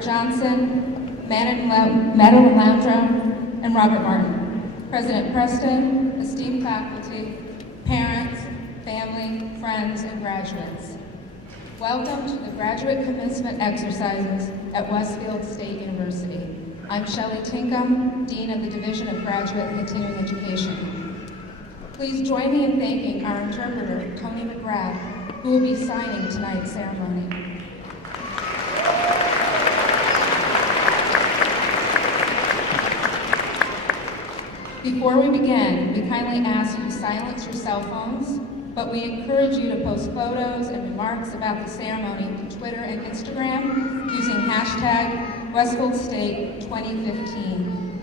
Robert Johnson, Madeline Landrum, and Robert Martin. President Preston, esteemed faculty, parents, family, friends, and graduates. Welcome to the Graduate Commencement Exercises at Westfield State University. I'm Shelley Tinkham, Dean of the Division of Graduate and Continuing Education. Please join me in thanking our interpreter, Tony McGrath, who will be signing tonight's ceremony. Before we begin, we kindly ask you to silence your cell phones, but we encourage you to post photos and remarks about the ceremony to Twitter and Instagram using hashtag Westfield State 2015.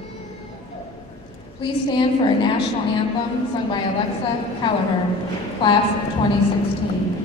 Please stand for a national anthem sung by Alexa Callagher, class of 2016.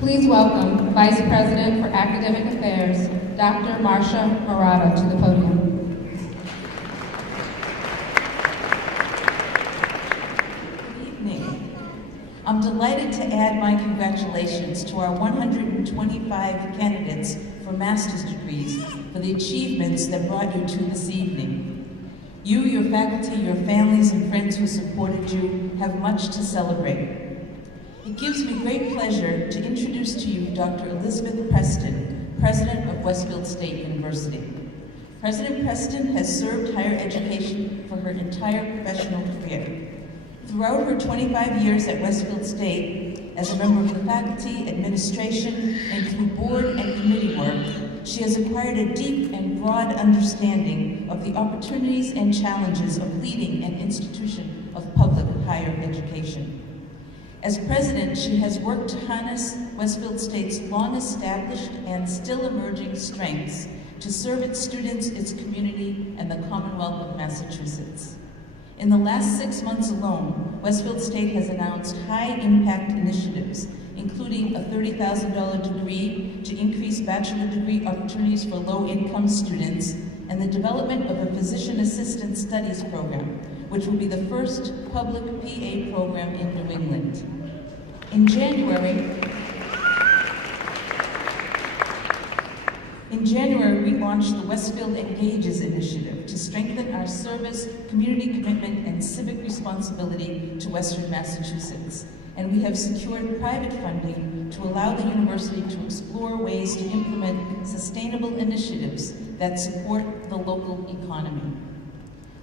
Please welcome Vice President for Academic Affairs, Dr. Marcia Murata, to the podium. Good evening. I'm delighted to add my congratulations to our 125 candidates for master's degrees for the achievements that brought you to this evening. You, your faculty, your families, and friends who supported you have much to celebrate. It gives me great pleasure to introduce to you Dr. Elizabeth Preston, President of Westfield State University. President Preston has served higher education for her entire professional career. Throughout her 25 years at Westfield State, as a member of the faculty, administration, and through board and committee work, she has acquired a deep and broad understanding of the opportunities and challenges of leading an institution of public higher education. As president, she has worked to harness Westfield State's long-established and still emerging strengths to serve its students, its community, and the Commonwealth of Massachusetts. In the last 6 months alone, Westfield State has announced high-impact initiatives, including a $30,000 degree to increase bachelor degree opportunities for low-income students, and the development of a physician assistant studies program, which will be the first public PA program in New England. In January, we launched the Westfield Engages initiative to strengthen our service, community commitment, and civic responsibility to Western Massachusetts. And we have secured private funding to allow the university to explore ways to implement sustainable initiatives that support the local economy.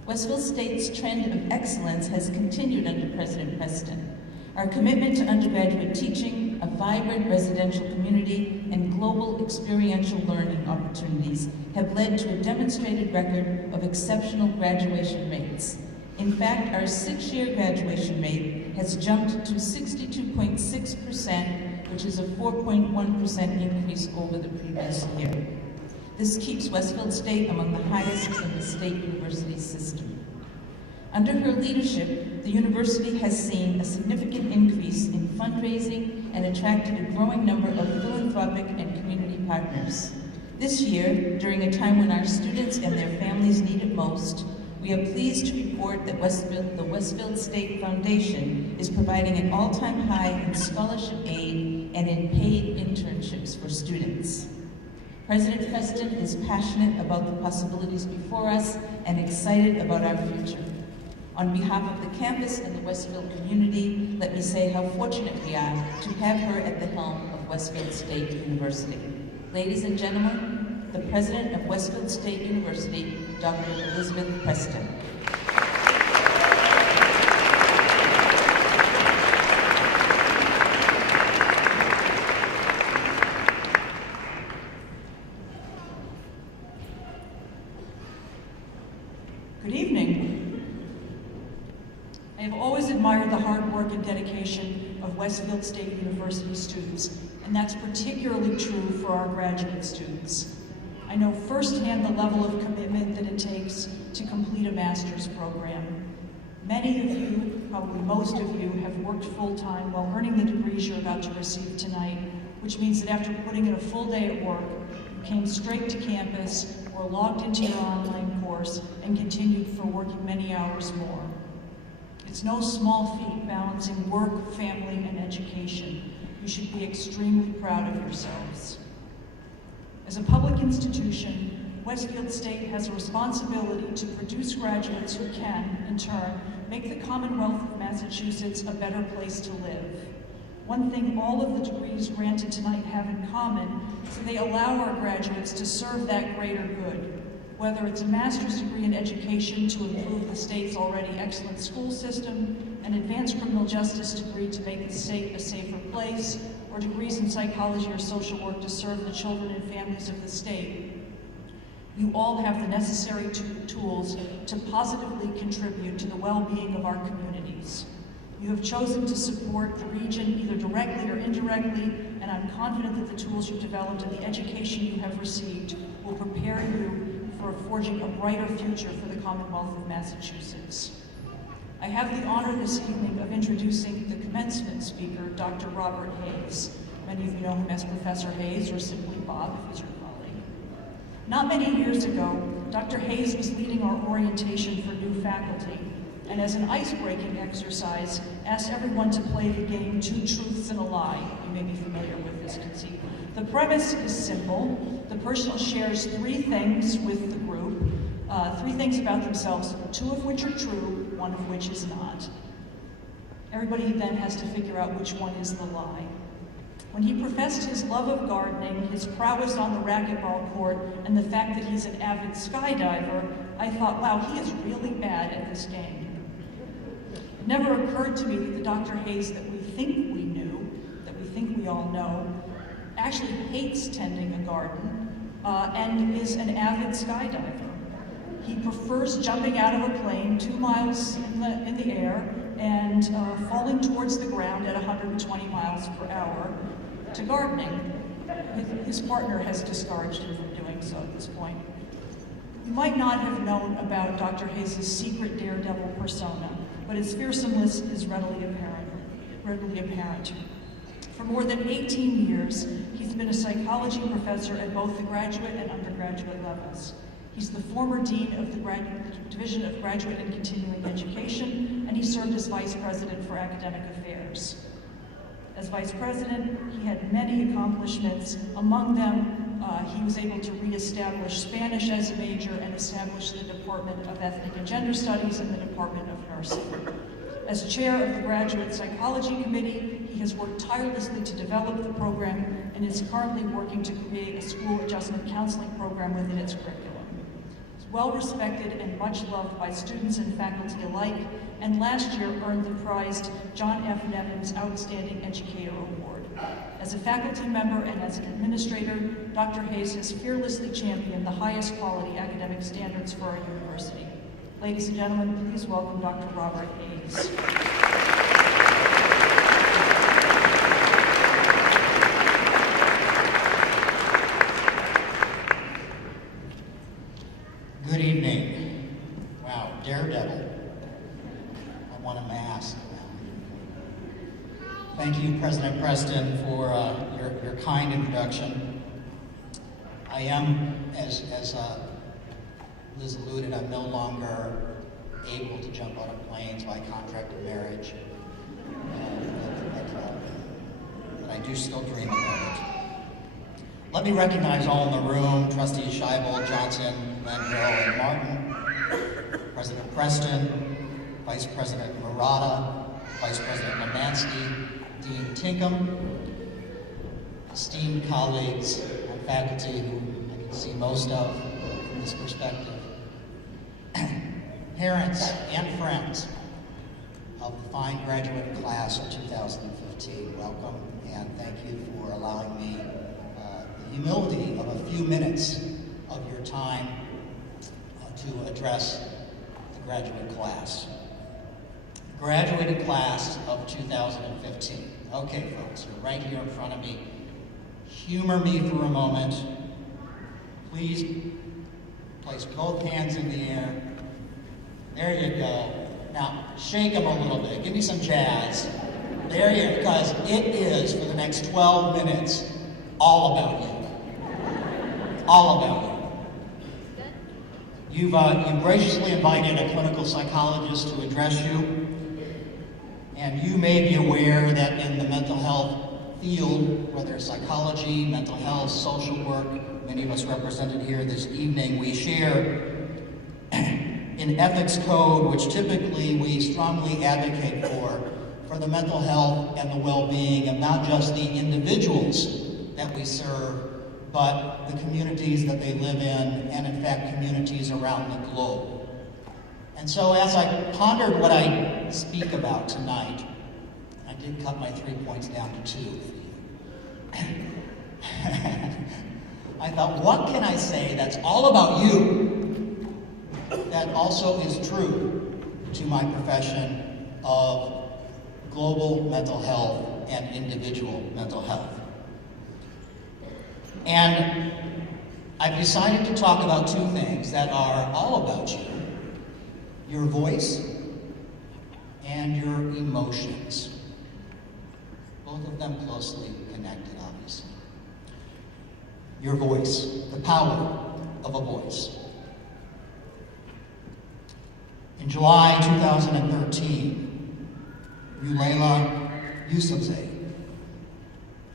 Westfield State's trend of excellence has continued under President Preston. Our commitment to undergraduate teaching, a vibrant residential community, and global experiential learning opportunities have led to a demonstrated record of exceptional graduation rates. In fact, our 6-year graduation rate has jumped to 62.6%, which is a 4.1% increase over the previous year. This keeps Westfield State among the highest in the state university system. Under her leadership, the university has seen a significant increase in fundraising and attracted a growing number of philanthropic and community partners. This year, during a time when our students and their families need it most, we are pleased to report that the Westfield State Foundation is providing an all-time high in scholarship aid and in paid internships for students. President Preston is passionate about the possibilities before us and excited about our future. On behalf of the campus and the Westfield community, let me say how fortunate we are to have her at the helm of Westfield State University. Ladies and gentlemen, the President of Westfield State University, Dr. Elizabeth Preston. Good evening. I have always admired the hard work and dedication of Westfield State University students, and that's particularly true for our graduate students. I know firsthand the level of commitment that it takes to complete a master's program. Many of you, probably most of you, have worked full-time while earning the degrees you're about to receive tonight, which means that after putting in a full day at work, you came straight to campus or logged into your online course and continued for working many hours more. It's no small feat balancing work, family, and education. You should be extremely proud of yourselves. As a public institution, Westfield State has a responsibility to produce graduates who can, in turn, make the Commonwealth of Massachusetts a better place to live. One thing all of the degrees granted tonight have in common is that they allow our graduates to serve that greater good. Whether it's a master's degree in education to improve the state's already excellent school system, an advanced criminal justice degree to make the state a safer place, or degrees in psychology or social work to serve the children and families of the state, you all have the necessary tools to positively contribute to the well-being of our communities. You have chosen to support the region either directly or indirectly, and I'm confident that the tools you've developed and the education you have received will prepare you for forging a brighter future for the Commonwealth of Massachusetts. I have the honor this evening of introducing the commencement speaker, Dr. Robert Hayes. Many of you know him as Professor Hayes, or simply Bob, if he's your colleague. Not many years ago, Dr. Hayes was leading our orientation for new faculty, and as an ice-breaking exercise, asked everyone to play the game Two Truths and a Lie. You may be familiar with this conceit. The premise is simple. The person shares three things with the group, three things about themselves, two of which are true, one of which is not. Everybody then has to figure out which one is the lie. When he professed his love of gardening, his prowess on the racquetball court, and the fact that he's an avid skydiver, I thought, wow, he is really bad at this game. It never occurred to me that the Dr. Hayes that we think we knew, that we think we all know, actually hates tending a garden and is an avid skydiver. He prefers jumping out of a plane 2 miles in the air and falling towards the ground at 120 miles per hour to gardening. His partner has discouraged him from doing so at this point. You might not have known about Dr. Hayes' secret daredevil persona, but his fearsomeness is readily apparent. For more than 18 years, he's been a psychology professor at both the graduate and undergraduate levels. He's the former dean of the Division of Graduate and Continuing Education, and he served as vice president for academic affairs. As vice president, he had many accomplishments. Among them, he was able to reestablish Spanish as a major and establish the Department of Ethnic and Gender Studies and the Department of Nursing. As chair of the Graduate Psychology Committee, he has worked tirelessly to develop the program and is currently working to create a school adjustment counseling program within its curriculum. He's well respected and much loved by students and faculty alike, and last year earned the prized John F. Nevins Outstanding Educator Award. As a faculty member and as an administrator, Dr. Hayes has fearlessly championed the highest quality academic standards for our university. Ladies and gentlemen, please welcome Dr. Robert Hayes. Good evening. Wow, daredevil. want a mask. Thank you, President Preston, for your kind introduction. I am, as Liz alluded, I'm no longer able to jump out of planes by contract of marriage, but I do still dream about it. Let me recognize all in the room, Trustees Scheibel, Johnson, Landrill, and Martin, President Preston, Vice President Murata, Vice President Lemansky, Dean Tinkham, esteemed colleagues and faculty who I can see most of from this perspective, parents and friends of the fine graduate class of 2015, welcome, and thank you for allowing me the humility of a few minutes of your time to address the graduate class. Graduated class of 2015. Okay, folks, you're right here in front of me. Humor me for a moment. Please place both hands in the air. There you go. Now, shake them a little bit. Give me some jazz. There you go, because it is, for the next 12 minutes, all about you. All about you. You've graciously invited a clinical psychologist to address you. And you may be aware that in the mental health field, whether psychology, mental health, social work, many of us represented here this evening, we share an ethics code which typically we strongly advocate for the mental health and the well-being of not just the individuals that we serve, but the communities that they live in, and in fact communities around the globe. And so as I pondered what I speak about tonight, I did cut my 3 points down to 2. I thought, what can I say that's all about you that also is true to my profession of global mental health and individual mental health? And I've decided to talk about 2 things that are all about you: your voice and your emotions. Both of them closely connected, obviously. Your voice, the power of a voice. In July 2013, Yulela Yusufzai,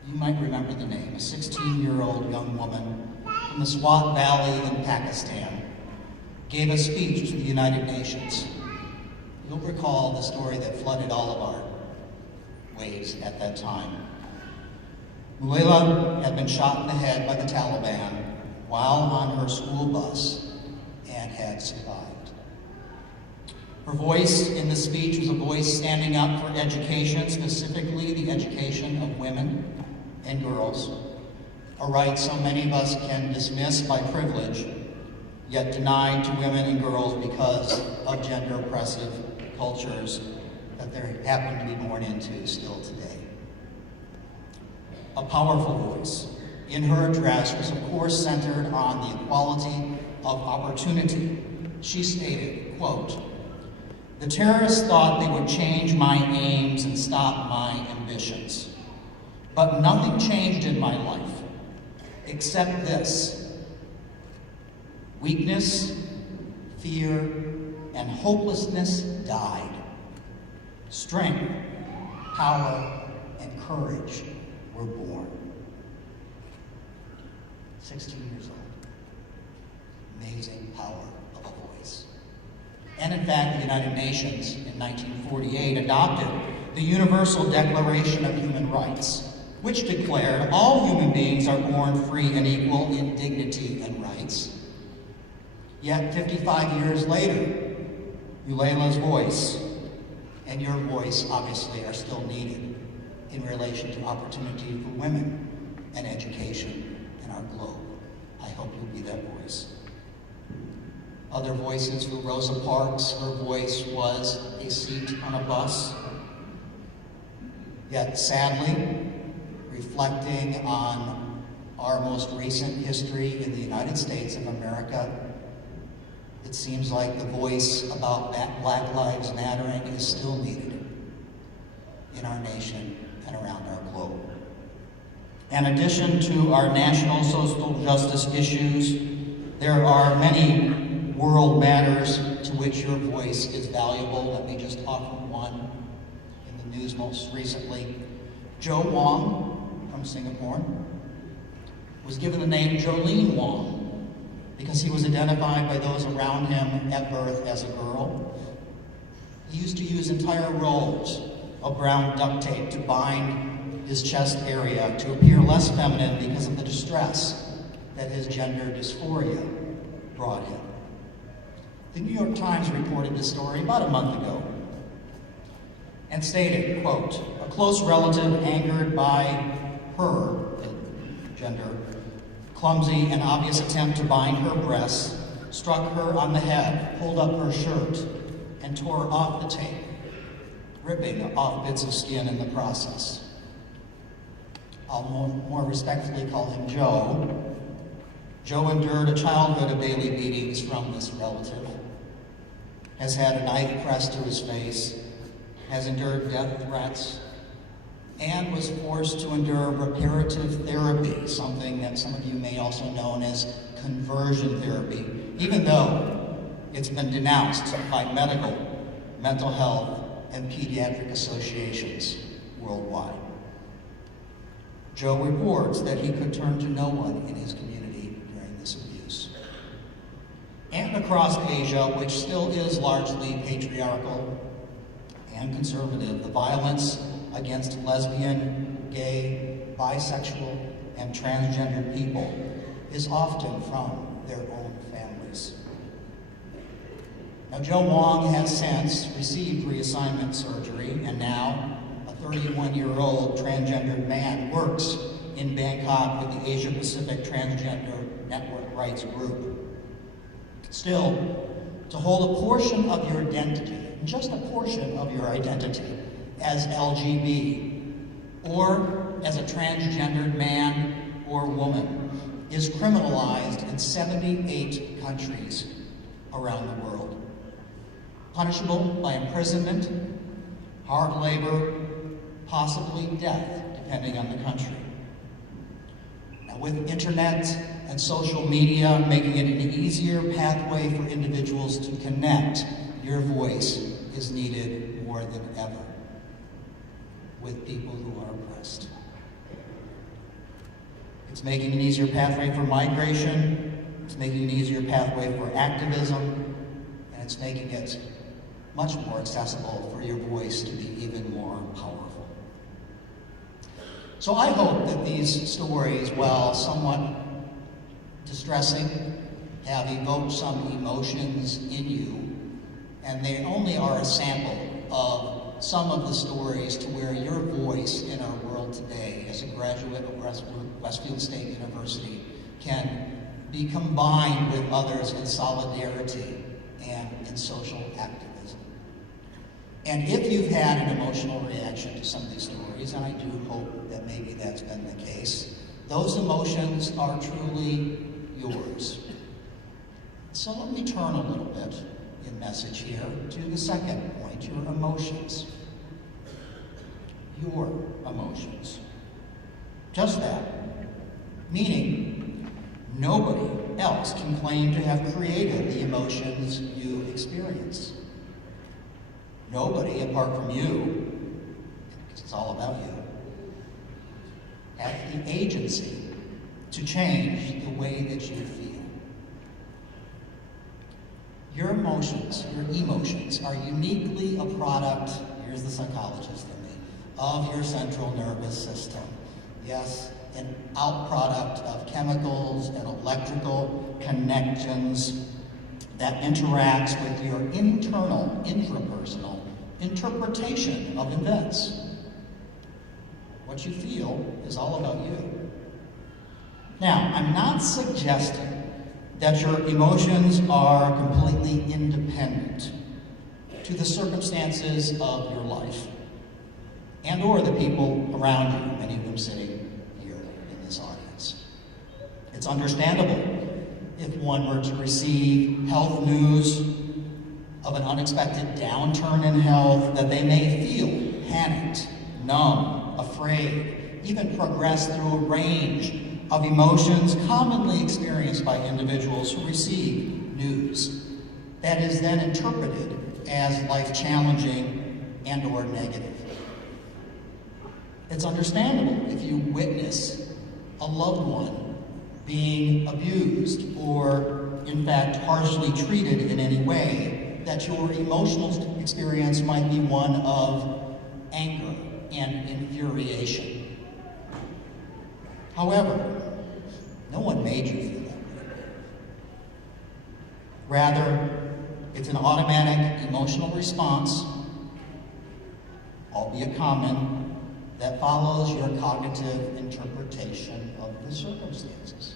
you might remember the name, a 16-year-old young woman from the Swat Valley in Pakistan, gave a speech to the United Nations. You'll recall the story that flooded all of our waves at that time. Yulela had been shot in the head by the Taliban while on her school bus and had survived. Her voice in the speech was a voice standing up for education, specifically the education of women and girls, a right so many of us can dismiss by privilege, yet denied to women and girls because of gender oppressive cultures that they happen to be born into still today. A powerful voice. In her address was of course centered on the equality of opportunity. She stated, quote, "The terrorists thought they would change my aims and stop my ambitions. But nothing changed in my life except this: weakness, fear, and hopelessness died. Strength, power, and courage were born." 16 years old. Amazing power of a voice. And in fact, the United Nations in 1948 adopted the Universal Declaration of Human Rights, which declared all human beings are born free and equal in dignity and rights. Yet 55 years later, Yulela's voice and your voice obviously are still needed in relation to opportunity for women and education in our globe. I hope you'll be that voice. Other voices for Rosa Parks, her voice was a seat on a bus. Yet sadly, reflecting on our most recent history in the United States of America, the it seems like the voice about Black Lives Mattering is still needed in our nation and around our globe. In addition to our national social justice issues, there are many world matters to which your voice is valuable. Let me just offer one in the news most recently. Joe Wong from Singapore was given the name Jolene Wong because he was identified by those around him at birth as a girl. He used to use entire rolls of brown duct tape to bind his chest area to appear less feminine because of the distress that his gender dysphoria brought him. The New York Times reported this story about a month ago and stated, quote, "A close relative angered by her gender clumsy and obvious attempt to bind her breasts struck her on the head, pulled up her shirt, and tore off the tape, ripping off bits of skin in the process." I'll more respectfully call him Joe. Joe endured a childhood of daily beatings from this relative, has had a knife pressed to his face, has endured death threats, and was forced to endure reparative therapy, something that some of you may also know as conversion therapy, even though it's been denounced by medical, mental health, and pediatric associations worldwide. Joe reports that he could turn to no one in his community during this abuse. And across Asia, which still is largely patriarchal and conservative, the violence against lesbian, gay, bisexual, and transgender people is often from their own families. Now, Joe Wong has since received reassignment surgery, and now a 31-year-old transgendered man works in Bangkok with the Asia Pacific Transgender Network Rights Group. Still, to hold a portion of your identity, just a portion of your identity, as LGB or as a transgendered man or woman is criminalized in 78 countries around the world. Punishable by imprisonment, hard labor, possibly death, depending on the country. Now, with internet and social media making it an easier pathway for individuals to connect, your voice is needed more than ever with people who are oppressed. It's making an easier pathway for migration, it's making an easier pathway for activism, and it's making it much more accessible for your voice to be even more powerful. So I hope that these stories, while somewhat distressing, have evoked some emotions in you, and they only are a sample of some of the stories to where your voice in our world today as a graduate of Westfield State University can be combined with others in solidarity and in social activism. And if you've had an emotional reaction to some of these stories, and I do hope that maybe that's been the case, those emotions are truly yours. So let me turn a little bit in message here to the second point, your emotions. Your emotions. Just that. Meaning, nobody else can claim to have created the emotions you experience. Nobody, apart from you, because it's all about you, has the agency to change the way that you feel. Your emotions are uniquely a product, here's the psychologist in me, of your central nervous system. Yes, an outproduct of chemicals and electrical connections that interacts with your internal, intrapersonal interpretation of events. What you feel is all about you. Now, I'm not suggesting that your emotions are completely independent to the circumstances of your life and or the people around you, many of them sitting here in this audience. It's understandable if one were to receive health news of an unexpected downturn in health, that they may feel panicked, numb, afraid, even progress through a range of emotions commonly experienced by individuals who receive news that is then interpreted as life-challenging and or negative. It's understandable if you witness a loved one being abused or, in fact, harshly treated in any way, that your emotional experience might be one of anger and infuriation. However, no one made you feel that way. Rather, it's an automatic emotional response, albeit common, that follows your cognitive interpretation of the circumstances.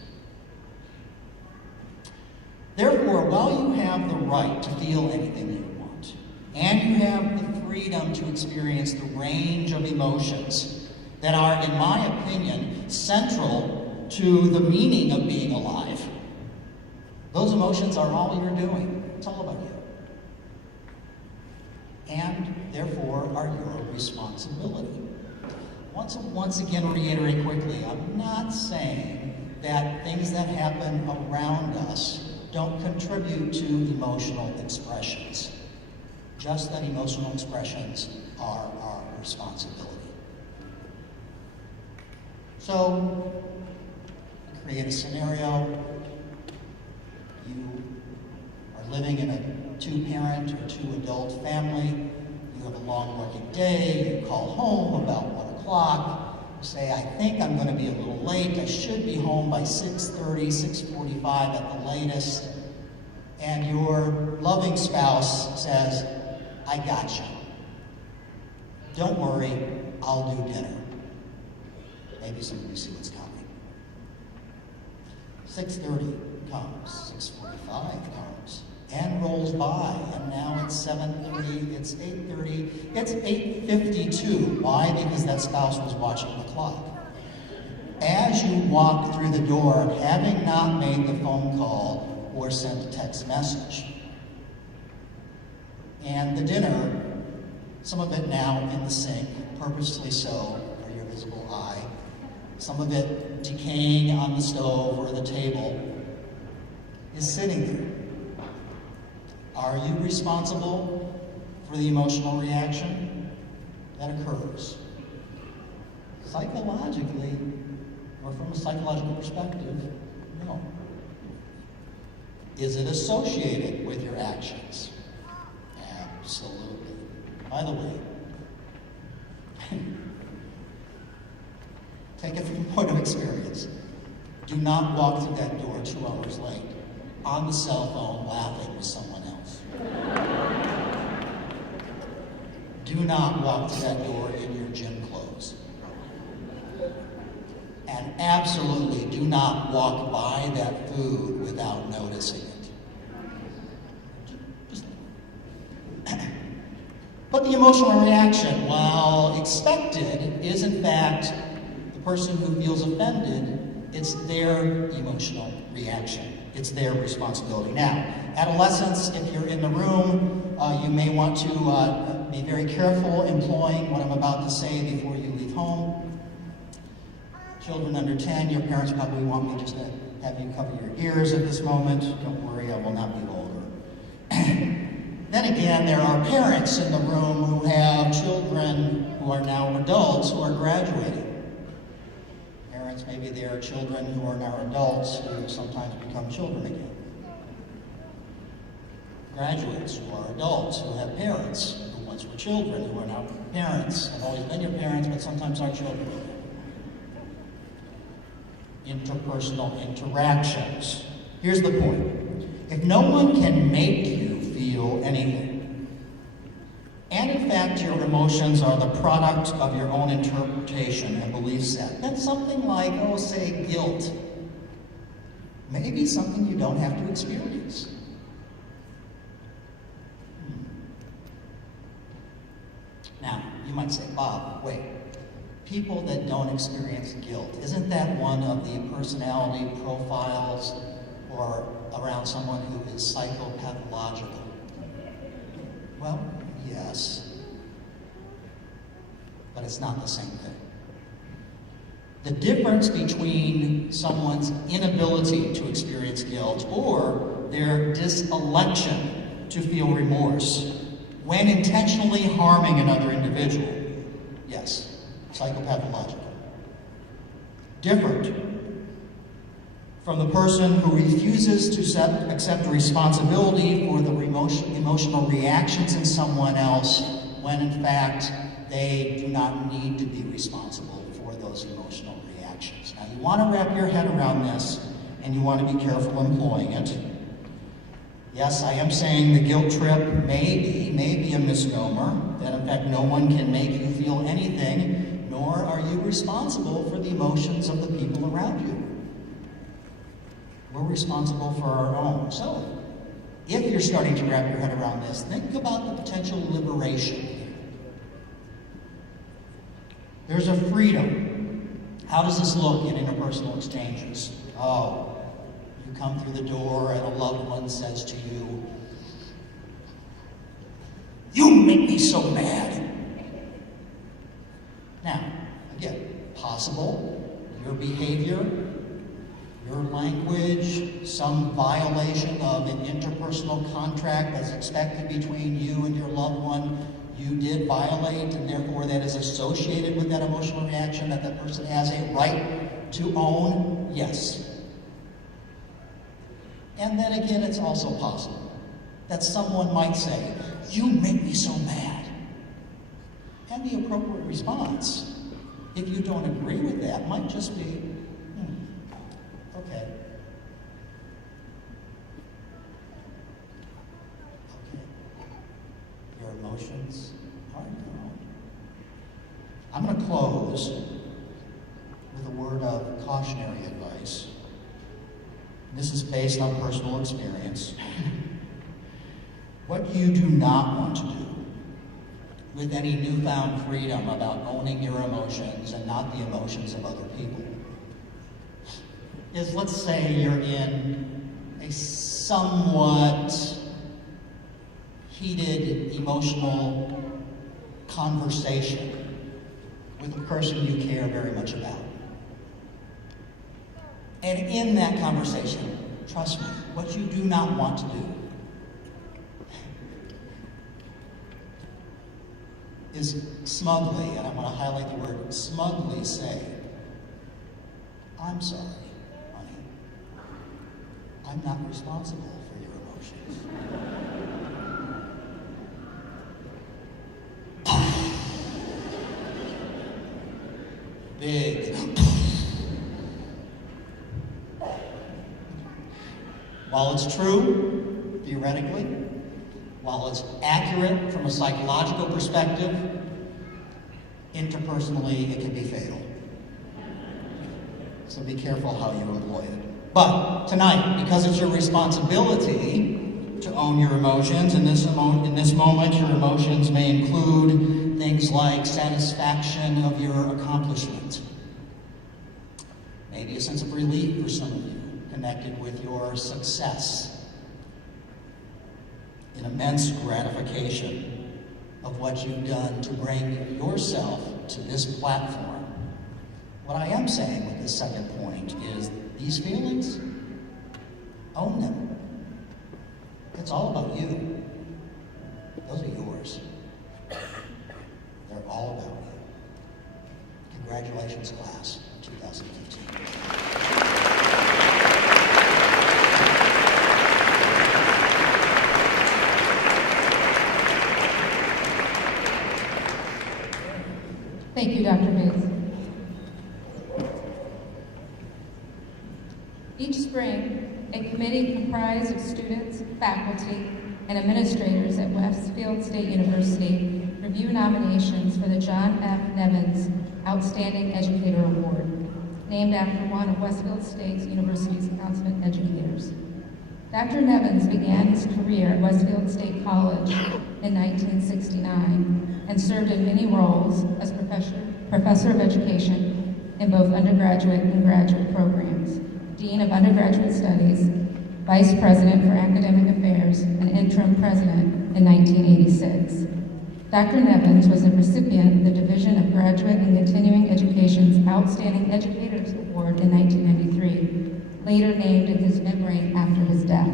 Therefore, while you have the right to feel anything you want, and you have the freedom to experience the range of emotions that are, in my opinion, central to the meaning of being alive, those emotions are all you're doing. It's all about you. And therefore are your responsibility. Once again, reiterate quickly, I'm not saying that things that happen around us don't contribute to emotional expressions. Just that emotional expressions are our responsibility. So, create a scenario. You are living in a two-parent or two-adult family. You have a long working day. You call home about 1 o'clock. You say, I think I'm going to be a little late. I should be home by 6:30, 6:45 at the latest. And your loving spouse says, I got you. Don't worry, I'll do dinner. Maybe some of you see what's coming. 6:30 comes, 6:45 comes, and rolls by, and now it's 7:30, it's 8:30, it's 8:52. Why? Because that spouse was watching the clock. As you walk through the door, having not made the phone call or sent a text message, and the dinner, some of it now in the sink, purposely so for your visible eye, some of it decaying on the stove or the table, is sitting there. Are you responsible for the emotional reaction that occurs? Psychologically, or from a psychological perspective, no. Is it associated with your actions? Absolutely. By the way, take it from a point of experience. Do not walk through that door 2 hours late on the cell phone laughing with someone else. Do not walk through that door in your gym clothes. And absolutely do not walk by that food without noticing it. But the emotional reaction, while expected, is in fact the person who feels offended, it's their emotional reaction. It's their responsibility. Now, adolescents, if you're in the room, you may want to be very careful employing what I'm about to say before you leave home. Children under 10, your parents probably want me just to have you cover your ears at this moment. Don't worry, I will not be vulgar. Then again, there are parents in the room who have children who are now adults who are graduating. Parents, maybe they are children who are now adults who sometimes become children again. Graduates who are adults who have parents who once were children who are now parents, have always been your parents, but sometimes are children again. Interpersonal interactions. Here's the point. If no one can make you feel anything, and in fact your emotions are the product of your own interpretation and belief set, then something like, oh, say, guilt, may be something you don't have to experience. Now, you might say, Bob, wait. People that don't experience guilt, isn't that one of the personality profiles or around someone who is psychopathological? Well, yes, but it's not the same thing. The difference between someone's inability to experience guilt or their diselection to feel remorse when intentionally harming another individual, yes, psychopathological. Different from the person who refuses to accept responsibility for the emotional reactions in someone else when in fact they do not need to be responsible for those emotional reactions. Now you want to wrap your head around this and you want to be careful employing it. Yes, I am saying the guilt trip may be a misnomer, that in fact no one can make you feel anything, nor are you responsible for the emotions of the people around you. We're responsible for our own. So, if you're starting to wrap your head around this, think about the potential liberation. There's a freedom. How does this look in interpersonal exchanges? Oh, you come through the door and a loved one says to you, "You make me so mad." Now, again, possible your behavior, your language, some violation of an interpersonal contract that's expected between you and your loved one, you did violate, and therefore that is associated with that emotional reaction that that person has a right to own, yes. And then again, it's also possible that someone might say, "You make me so mad." And the appropriate response, if you don't agree with that, might just be, okay. Your emotions are your own. I'm going to close with a word of cautionary advice. This is based on personal experience. What you do not want to do with any newfound freedom about owning your emotions and not the emotions of other people is, let's say you're in a somewhat heated, emotional conversation with a person you care very much about. And in that conversation, trust me, what you do not want to do is smugly, and I want to highlight the word smugly, say, "I'm sorry, honey. I'm not responsible for your emotions." Big. While it's true, theoretically, while it's accurate from a psychological perspective, interpersonally it can be fatal. So be careful how you employ it. But tonight, because it's your responsibility to own your emotions, in this moment your emotions may include things like satisfaction of your accomplishment, maybe a sense of relief for some of you connected with your success, an immense gratification of what you've done to bring yourself to this platform. What I am saying with this second point is these feelings, own them. It's all about you. Those are yours. They're all about you. Congratulations, class of 2015. Thank you, Dr. Booth. Each spring, a committee comprised of students, faculty, and administrators at Westfield State University review nominations for the John F. Nevins Outstanding Educator Award, named after one of Westfield State University's consummate educators. Dr. Nevins began his career at Westfield State College in 1969 and served in many roles as professor of education in both undergraduate and graduate programs, dean of undergraduate studies, Vice President for Academic Affairs, and Interim President in 1986. Dr. Nevins was a recipient of the Division of Graduate and Continuing Education's Outstanding Educators Award in 1993, later named in his memory after his death.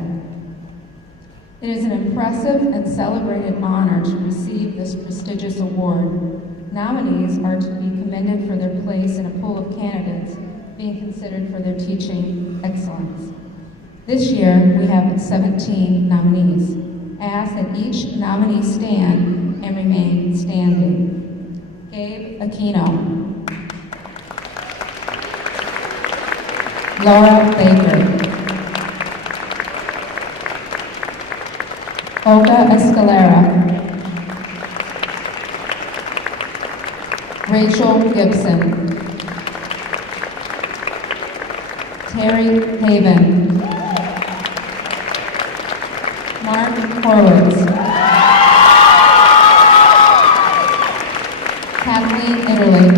It is an impressive and celebrated honor to receive this prestigious award. Nominees are to be commended for their place in a pool of candidates being considered for their teaching excellence. This year, we have 17 nominees. I ask that each nominee stand and remain standing. Gabe Aquino. Laura Baker. Olga Escalera. Rachel Gibson. Terry Haven. Mark Horwitz. Kathleen Italy.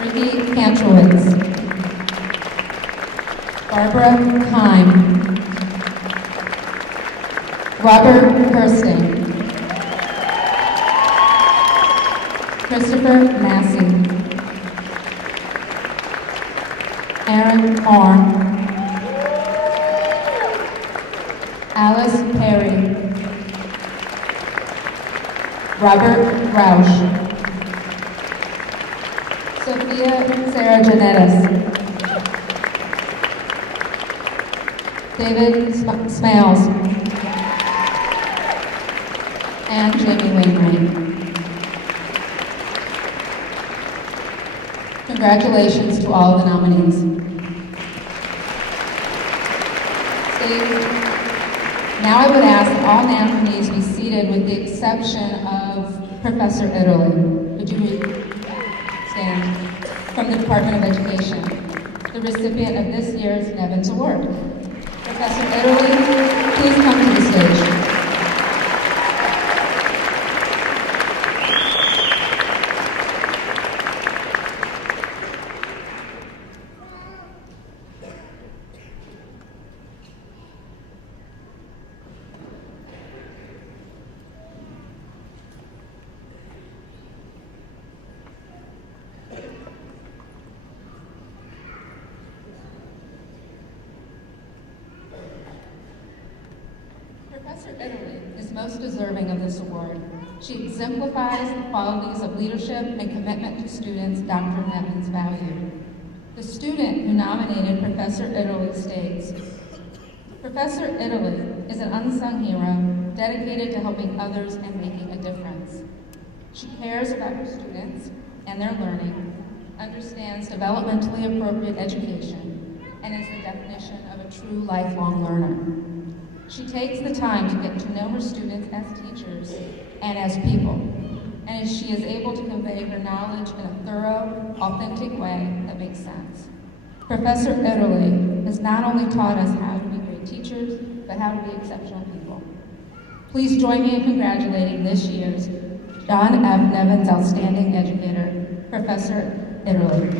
Ricky Kantrowitz. Barbara Kime. Robert Kirsting. Christopher Massey. Aaron Orr. Alice Perry. Robert Roush. Sophia Sarajanetis. David Smales. And Jamie Wainwright. Congratulations to all of the nominees. Now I would ask that all nominees be seated with the exception of Professor Italy. Would you stand? From the Department of Education, the recipient of this year's Nevins Award. Professor Italy, please come to the stage. Professor Italy is most deserving of this award. She exemplifies the qualities of leadership and commitment to students Dr. Nevins valued. The student who nominated Professor Italy states, Professor Italy is an unsung hero dedicated to helping others and making a difference. She cares about her students and their learning, understands developmentally appropriate education, and is the definition of a true lifelong learner. She takes the time to get to know her students as teachers and as people, and she is able to convey her knowledge in a thorough, authentic way that makes sense. Professor Italy has not only taught us how to be great teachers, but how to be exceptional people. Please join me in congratulating this year's John F. Nevins Outstanding Educator, Professor Italy.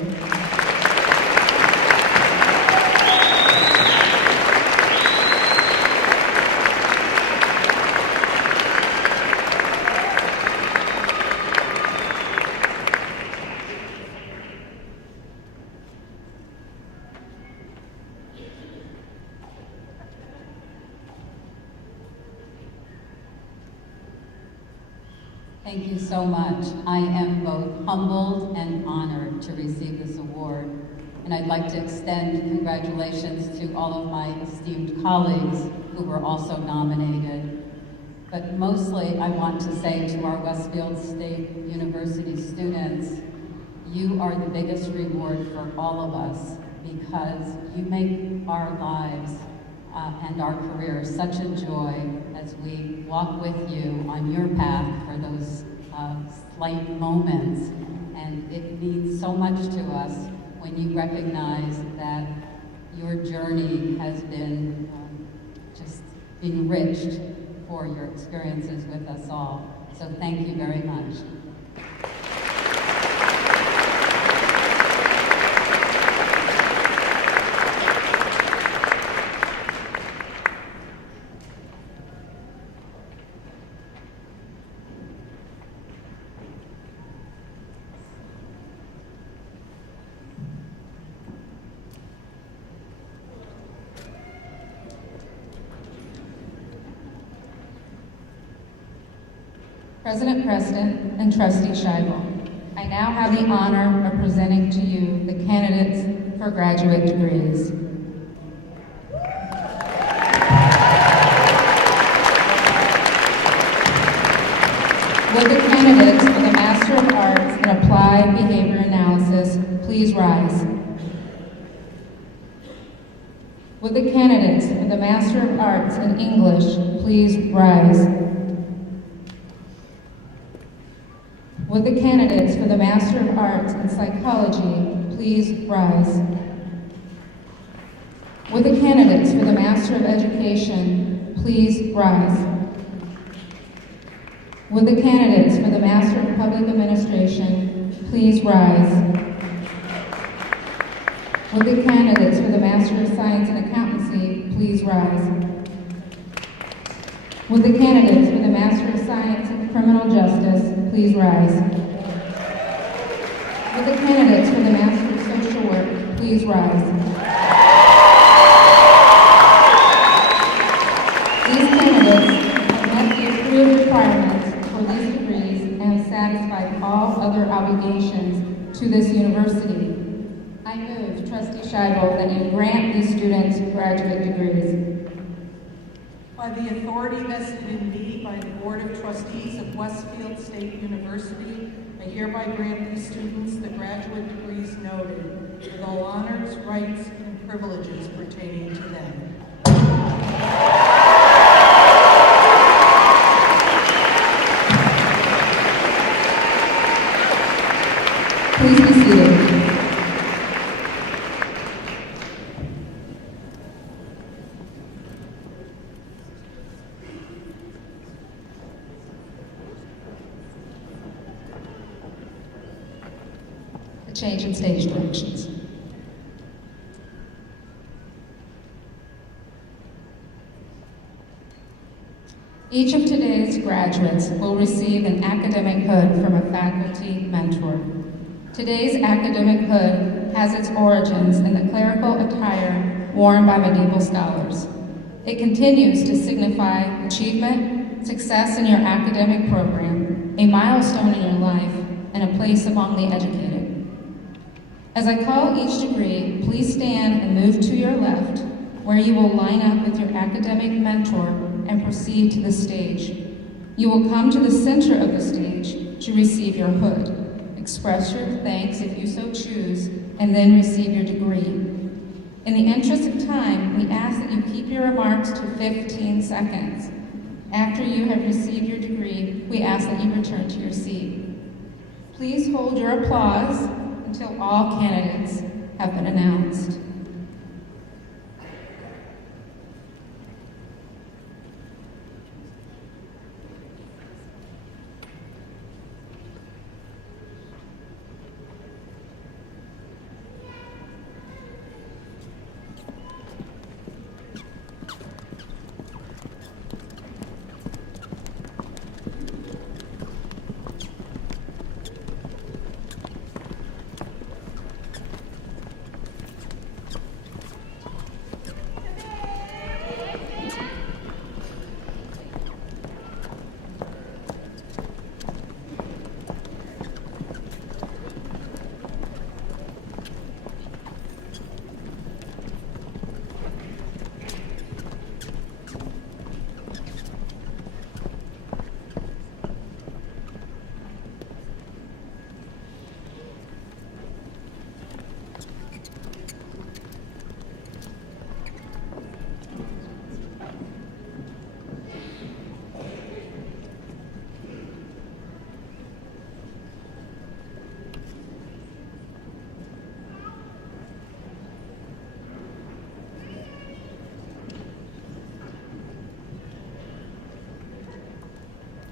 Thank you so much. I am both humbled and honored to receive this award. And I'd like to extend congratulations to all of my esteemed colleagues who were also nominated. But mostly I want to say to our Westfield State University students, you are the biggest reward for all of us because you make our lives and our careers such a joy as we walk with you on your path for those slight moments. And it means so much to us when you recognize that your journey has been just enriched for your experiences with us all. So thank you very much. President Preston, and Trustee Scheibel. I now have the honor of presenting to you the candidates for graduate degrees. Would the candidates for the Master of Arts in Applied Behavior Analysis please rise? Would the candidates for the Master of Arts in English please rise? Would the candidates for the Master of Arts in Psychology please rise? Would the candidates for the Master of Education please rise? Would the candidates for the Master of Public Administration please rise? Would the candidates for the Master of Science in Accountancy please rise? Would the candidates for the Master of Science in Criminal Justice please rise? Would the candidates for the Master of Social Work please rise? These candidates have met the approved requirements for these degrees and have satisfied all other obligations to this university. I move, Trustee Scheibel, that you grant these students graduate degrees. By the authority vested in me by the Board of Trustees of Westfield State University, I hereby grant these students the graduate degrees noted, with all honors, rights, and privileges pertaining to them. Please be seated. A change in stage directions. Each of today's graduates will receive an academic hood from a faculty mentor. Today's academic hood has its origins in the clerical attire worn by medieval scholars. It continues to signify achievement, success in your academic program, a milestone in your life, and a place among the educated. As I call each degree, please stand and move to your left, where you will line up with your academic mentor and proceed to the stage. You will come to the center of the stage to receive your hood. Express your thanks if you so choose, and then receive your degree. In the interest of time, we ask that you keep your remarks to 15 seconds. After you have received your degree, we ask that you return to your seat. Please hold your applause until all candidates have been announced.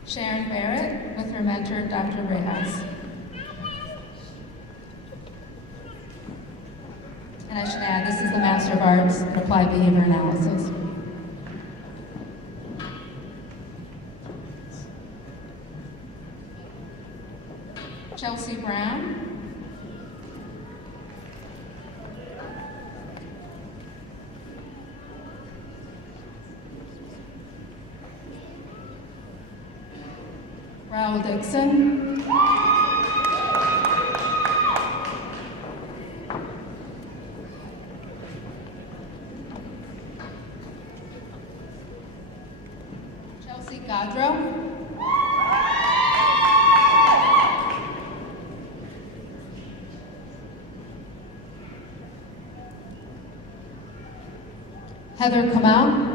Sharon Barrett with her mentor, Dr. Reyes. And I should add, this is the Master of Arts in Applied Behavior Analysis. Chelsea Brown. Raul Dixon. Chelsea Godrow. Heather Kamal.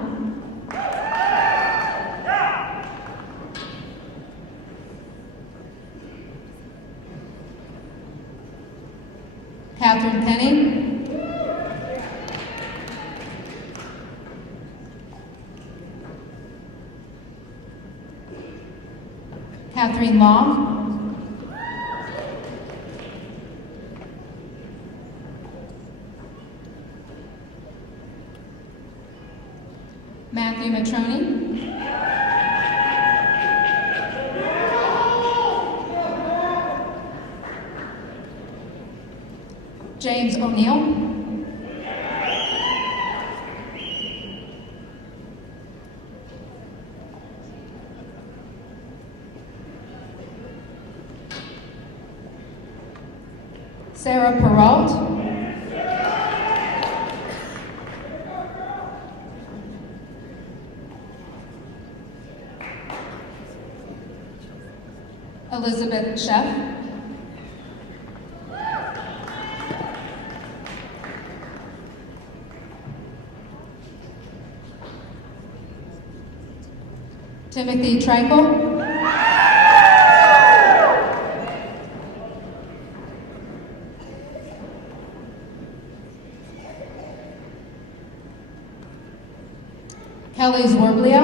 Catherine Kenny. Catherine Law. Matthew Matroni. James O'Neill. Sarah Perrault. Elizabeth Sheff. Timothy Trikel. Kelly Zworblia.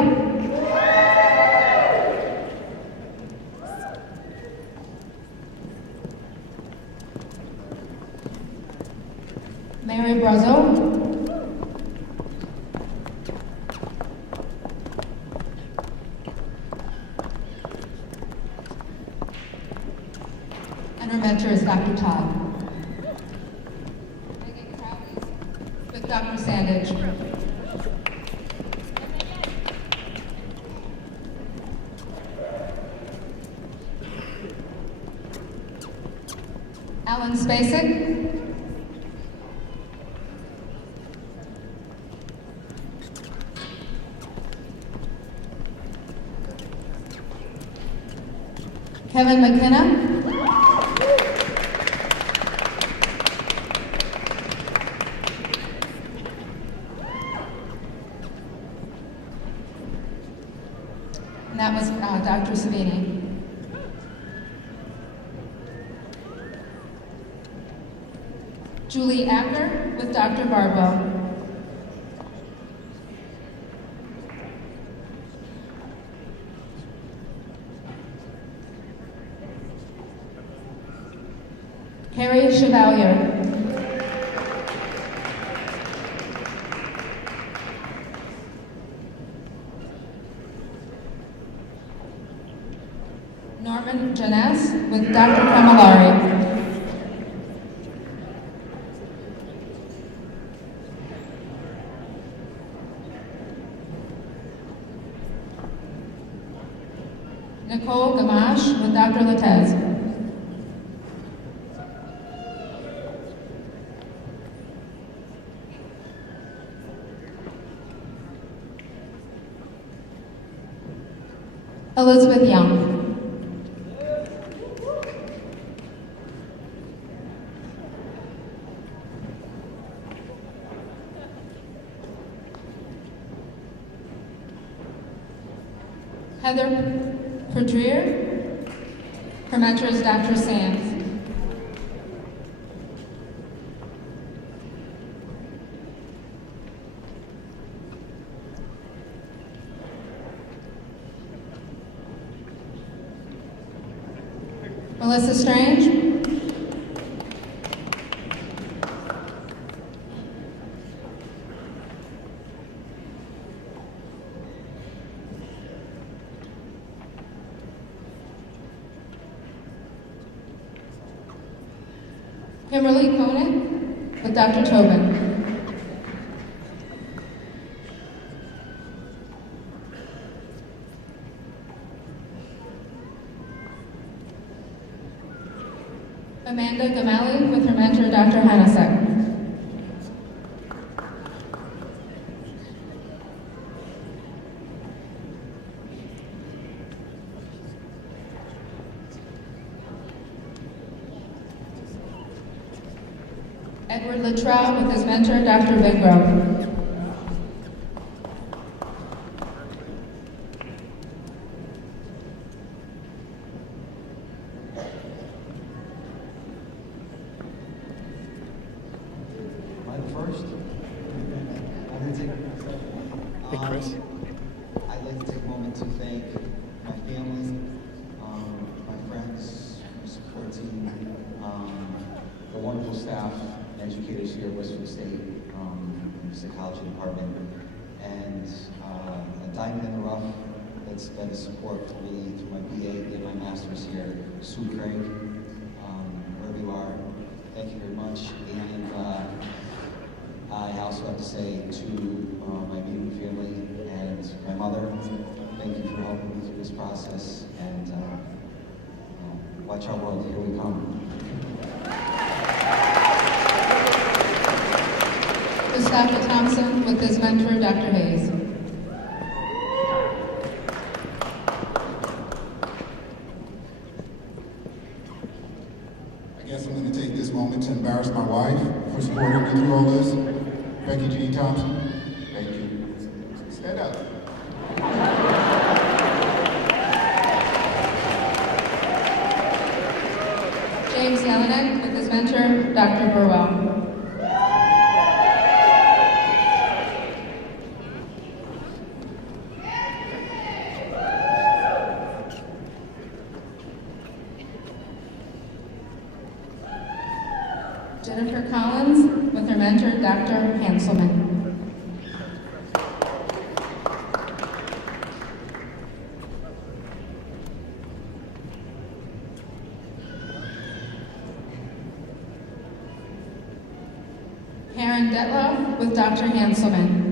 Mary Brazo. And her mentor is Dr. Todd. Megan Crowley with Dr. Sandage. Alan Spacek. Kevin McKenna. And that was Dr. Savini. Julie Acker with Dr. Barbo. Carrie Chevalier. Norman Janess with Dr. Camilleri. Nicole Gamache with Dr. Latez. Elizabeth Young. Heather Perdrier. Her mentor is Dr. Sands. Melissa Strange. Kimberly Koenig with Dr. Tobin. Amanda Gamelli with her mentor, Dr. Hanasek. Edward Luttrell with his mentor, Dr. Vingrove. I'd like to take a moment to thank my family, my friends, my support team, the wonderful staff and educators here at Westfield State, in the psychology department, and a diamond in the rough that's been a support for me through my BA and my master's here, Sue Craig, wherever you are, thank you very much. And I also have to say to my immediate family and my mother, thank you for helping me through this process, and watch our world, here we come. Mustafa Thompson with his mentor, Dr. Hayes. I guess I'm going to take this moment to embarrass my wife for supporting me through all this. Becky Jean Thompson, thank you. Stand up. James Jelinek with his mentor, Dr. Burwell. Jennifer Collins with her mentor, Dr. Hanselman. Karen Detloff with Dr. Hanselman.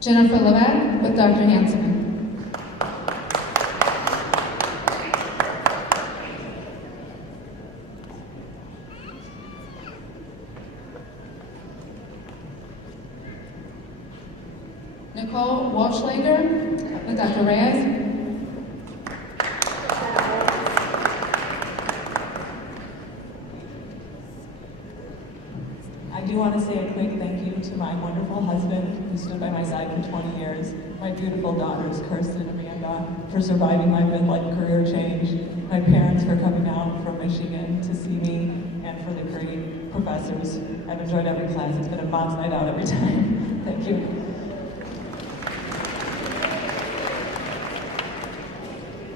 Jennifer Levac with Dr. Hanselman. Nicole Walschlager with Dr. Reyes. I do want to say a quick thank you to my wonderful husband who stood by my side for 20 years, my beautiful daughters, Kirsten and Amanda, for surviving my midlife career change, my parents for coming out from Michigan to see me, and for the great professors. I've enjoyed every class. It's been a mom's night out every time. Thank you.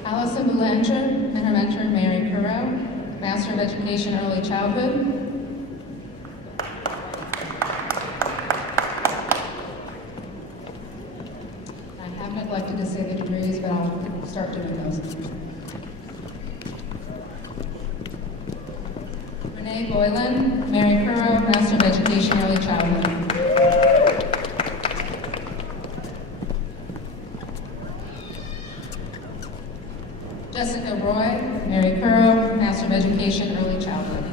Allison Boulanger and her mentor, Mary Currow, Master of Education, Early Childhood. I have neglected to say the degrees, but I'll start doing those. Renee Boylan, Mary Currow, Master of Education, Early Childhood. Jessica Roy, Mary Currow, Master of Education, Early Childhood.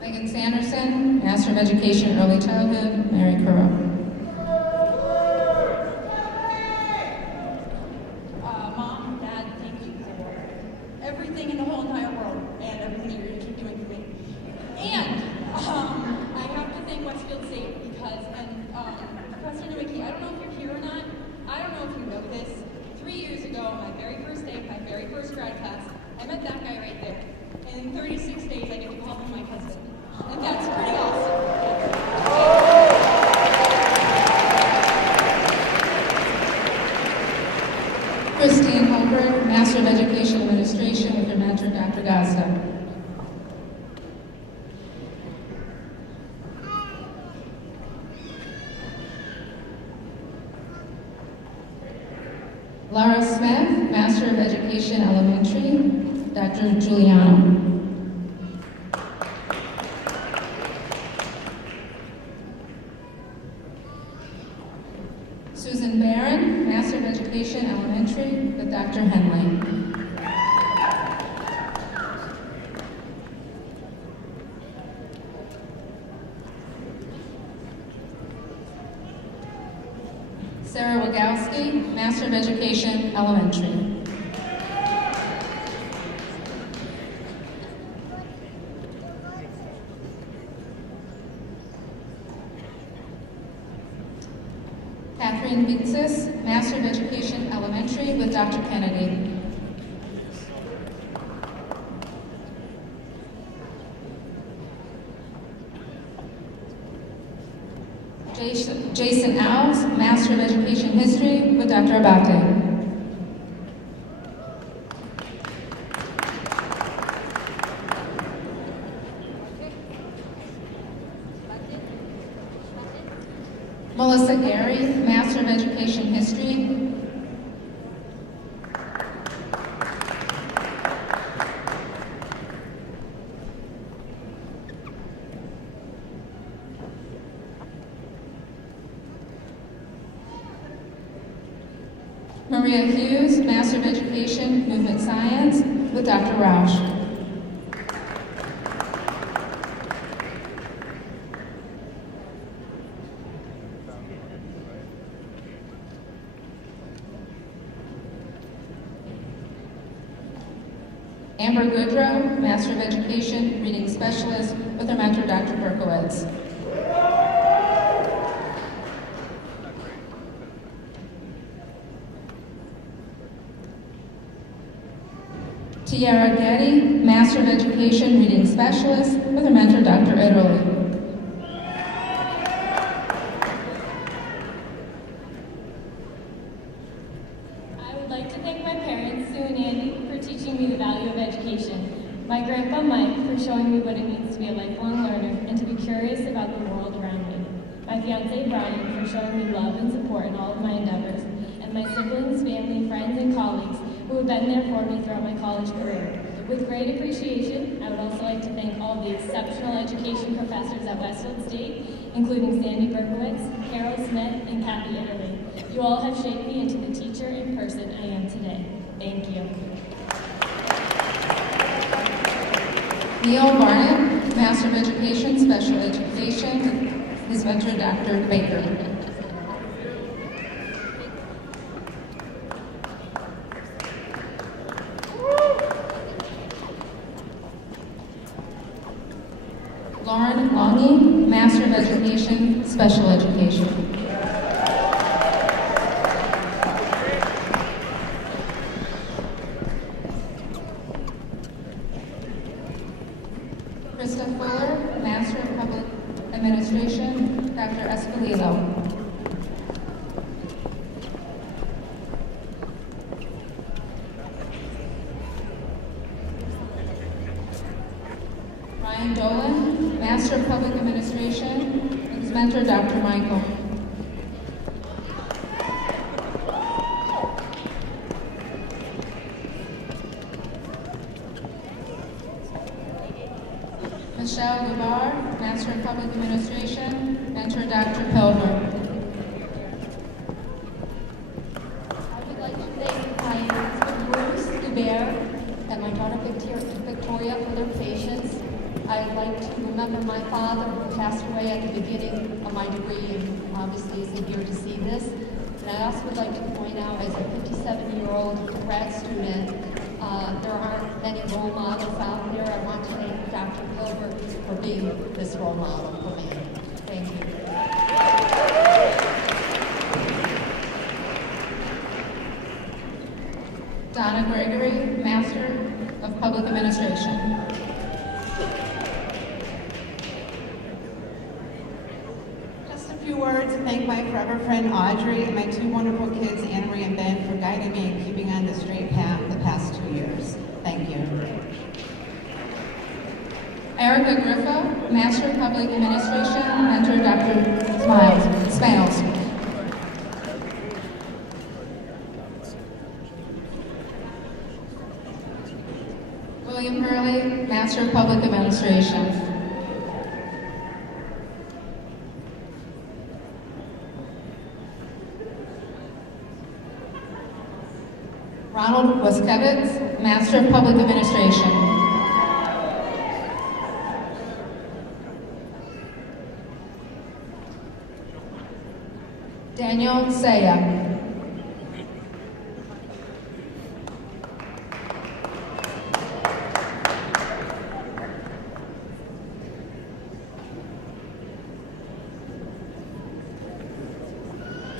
Megan Sanderson, Master of Education, Early Childhood, Mary Currow. Mom, Dad, thank you for everything in the whole entire world and everything you're going to keep doing for me. And I have to thank Westfield State because, Professor Nowicki, I don't know if you're here or not. I don't know if you know this. 3 years ago, on my very first day of my very first grad class, I met that guy right there. And in 36 days, I get to call him my husband. And that's pretty awesome. Christine Holberg, Master of Education Administration with her mentor, Dr. Gazda. Laura Smith, Master of Education Elementary, Dr. Giuliano. Susan Barron, Master of Education Elementary, with Dr. Henley. Sarah Wagowski, Master of Education Elementary. Catherine Bixis, Master of Education Elementary, with Dr. Kennedy. Jason Alves, Master of Education History, with Dr. Abate. Melissa Gary, Master of Education History. Maria Hughes, Master of Education, Movement Science, with Dr. Rausch. Amber Goodrow, Master of Education, Reading Specialist, with her mentor, Dr. Berkowitz. Tiara Getty, Master of Education, Reading Specialist, with her mentor, Dr. Italy. I would like to thank my parents, Sue and Andy, for teaching me the value of education. My grandpa Mike for showing me what it means to be a lifelong learner and to be curious about the world around me. My fiance Brian for showing me love and support in all of my endeavors. And my siblings, family, friends, and colleagues who have been there for me throughout my college career. With great appreciation, I would also like to thank all the exceptional education professors at Westfield State, including Sandy Berkowitz, Carol Smith, and Kathy Italy. You all have shaped me into the teacher and person I am today. Thank you. Neil Barnett, Master of Education, Special Education, his mentor, Dr. Baker. Lauren Longy, Master of Education, Special Education. Krista Fuller, Master of Public Administration, Dr. Espolito. Ryan Dolan, Master of Public Administration, with his mentor, Dr. Michael. Michelle Gubar, Master of Public Administration, mentor, Dr. Pilgrim. I would like to thank my husband Bruce Guber and my daughter Victoria for their patience. I would like to remember my father who passed away at the beginning of my degree and obviously isn't here to see this. And I also would like to point out, as a 57-year-old grad student, there aren't many role models out there. I want to thank Dr. Gilbert for being this role model for me. Thank you. Donna Gregory, Master of Public Administration. Just a few words to thank my forever friend Audrey and my two wonderful kids, Anna Marie and Ben, for guiding me and keeping on the straight path the past 2 years. Thank you. Erica Griffo, Master of Public Administration, mentor, Dr. Smiles. Administration. Ronald Waskevitz, Master of Public Administration. Daniel Saya.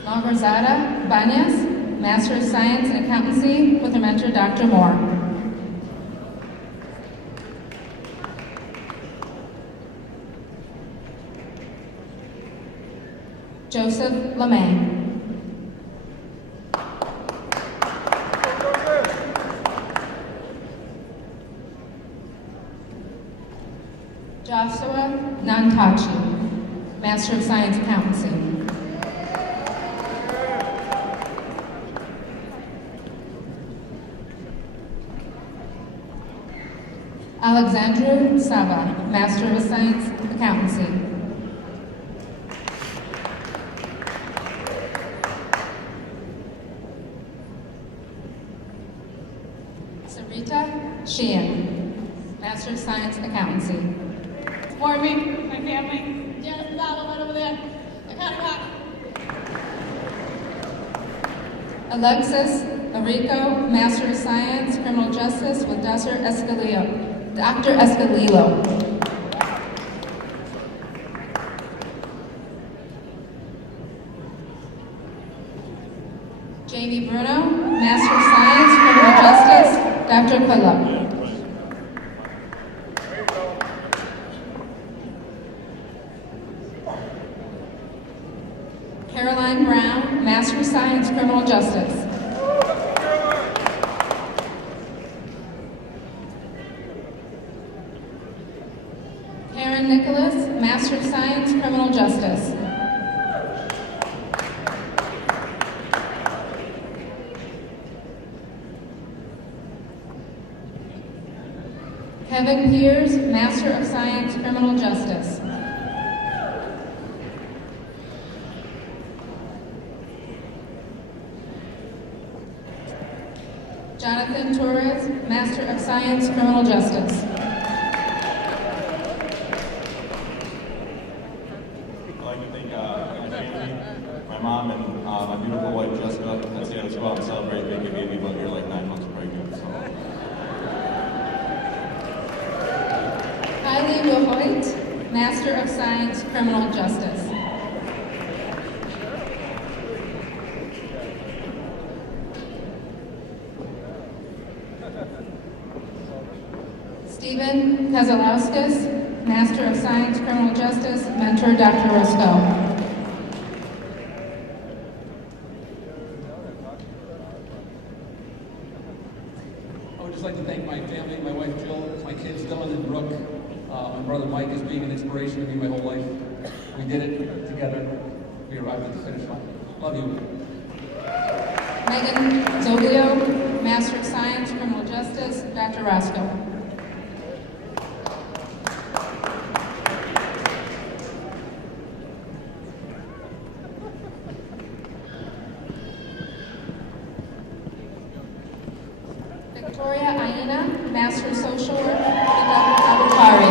Margarzada Banyas, Master of Science in Accountancy with her mentor, Dr. Moore. Joseph LeMay. Joshua Nantachi, Master of Science Accountancy. Alexandru Sava, Master of Science Accountancy. Sarita Sheehan, Master of Science Accountancy. For me, my family, just that one over there. I got it back. Alexis Arico, Master of Science, Criminal Justice with Dr. Escalillo. Jamie Bruno, Master of Science, Criminal Justice, Dr. Quilla. Caroline Brown, Master of Science, Criminal Justice. Karen Nicholas, Master of Science, Criminal Justice. Kevin Piers, Master of Science, Criminal Justice. Jonathan Torres, Master of Science, Criminal Justice. I'd like to thank my family, my mom, and my beautiful wife Jessica. That's here as well to celebrate making baby, but you're like 9 months pregnant. So. Kylie Wilhoit, Master of Science, Criminal Justice. Stephen Kozlowskis, Master of Science, Criminal Justice, mentor Dr. Roscoe. I would just like to thank my family, my wife Jill, my kids Dylan and Brooke, my brother Mike as being an inspiration to me my whole life. We did it together. We arrived at the finish line. Love you. Megan Zoglio, Master of Science, Criminal Justice, Dr. Roscoe. Victoria Aina, Master of Social Work, Dr. Abukari.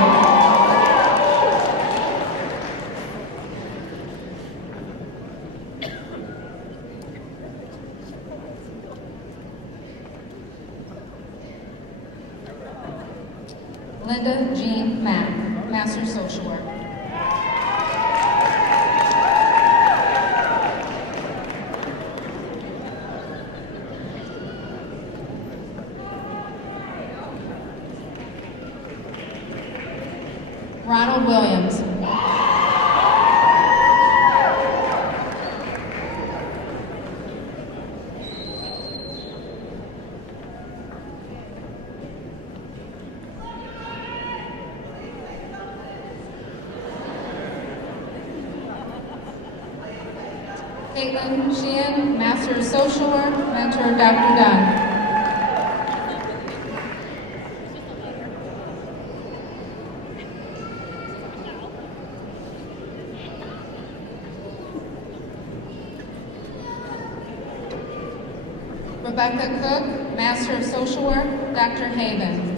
Linda Jean Mack, Master of Social Work. Ronald Williams. Caitlin Sheehan, Master of Social Work, mentor Dr. Dunn. Rebecca Cook, Master of Social Work, Dr. Haven.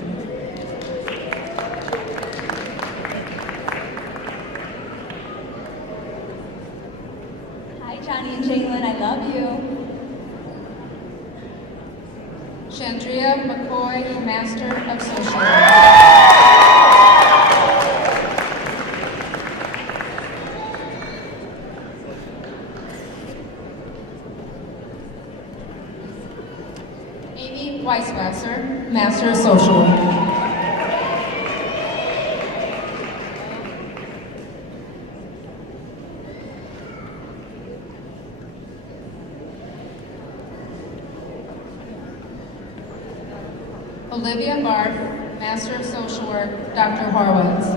Hi, Johnny and Jalen, I love you. Chandria McCoy, Master of Social Work. Amy Weisswasser, Master of Social Work. Olivia Barth, Master of Social Work, Dr. Horowitz.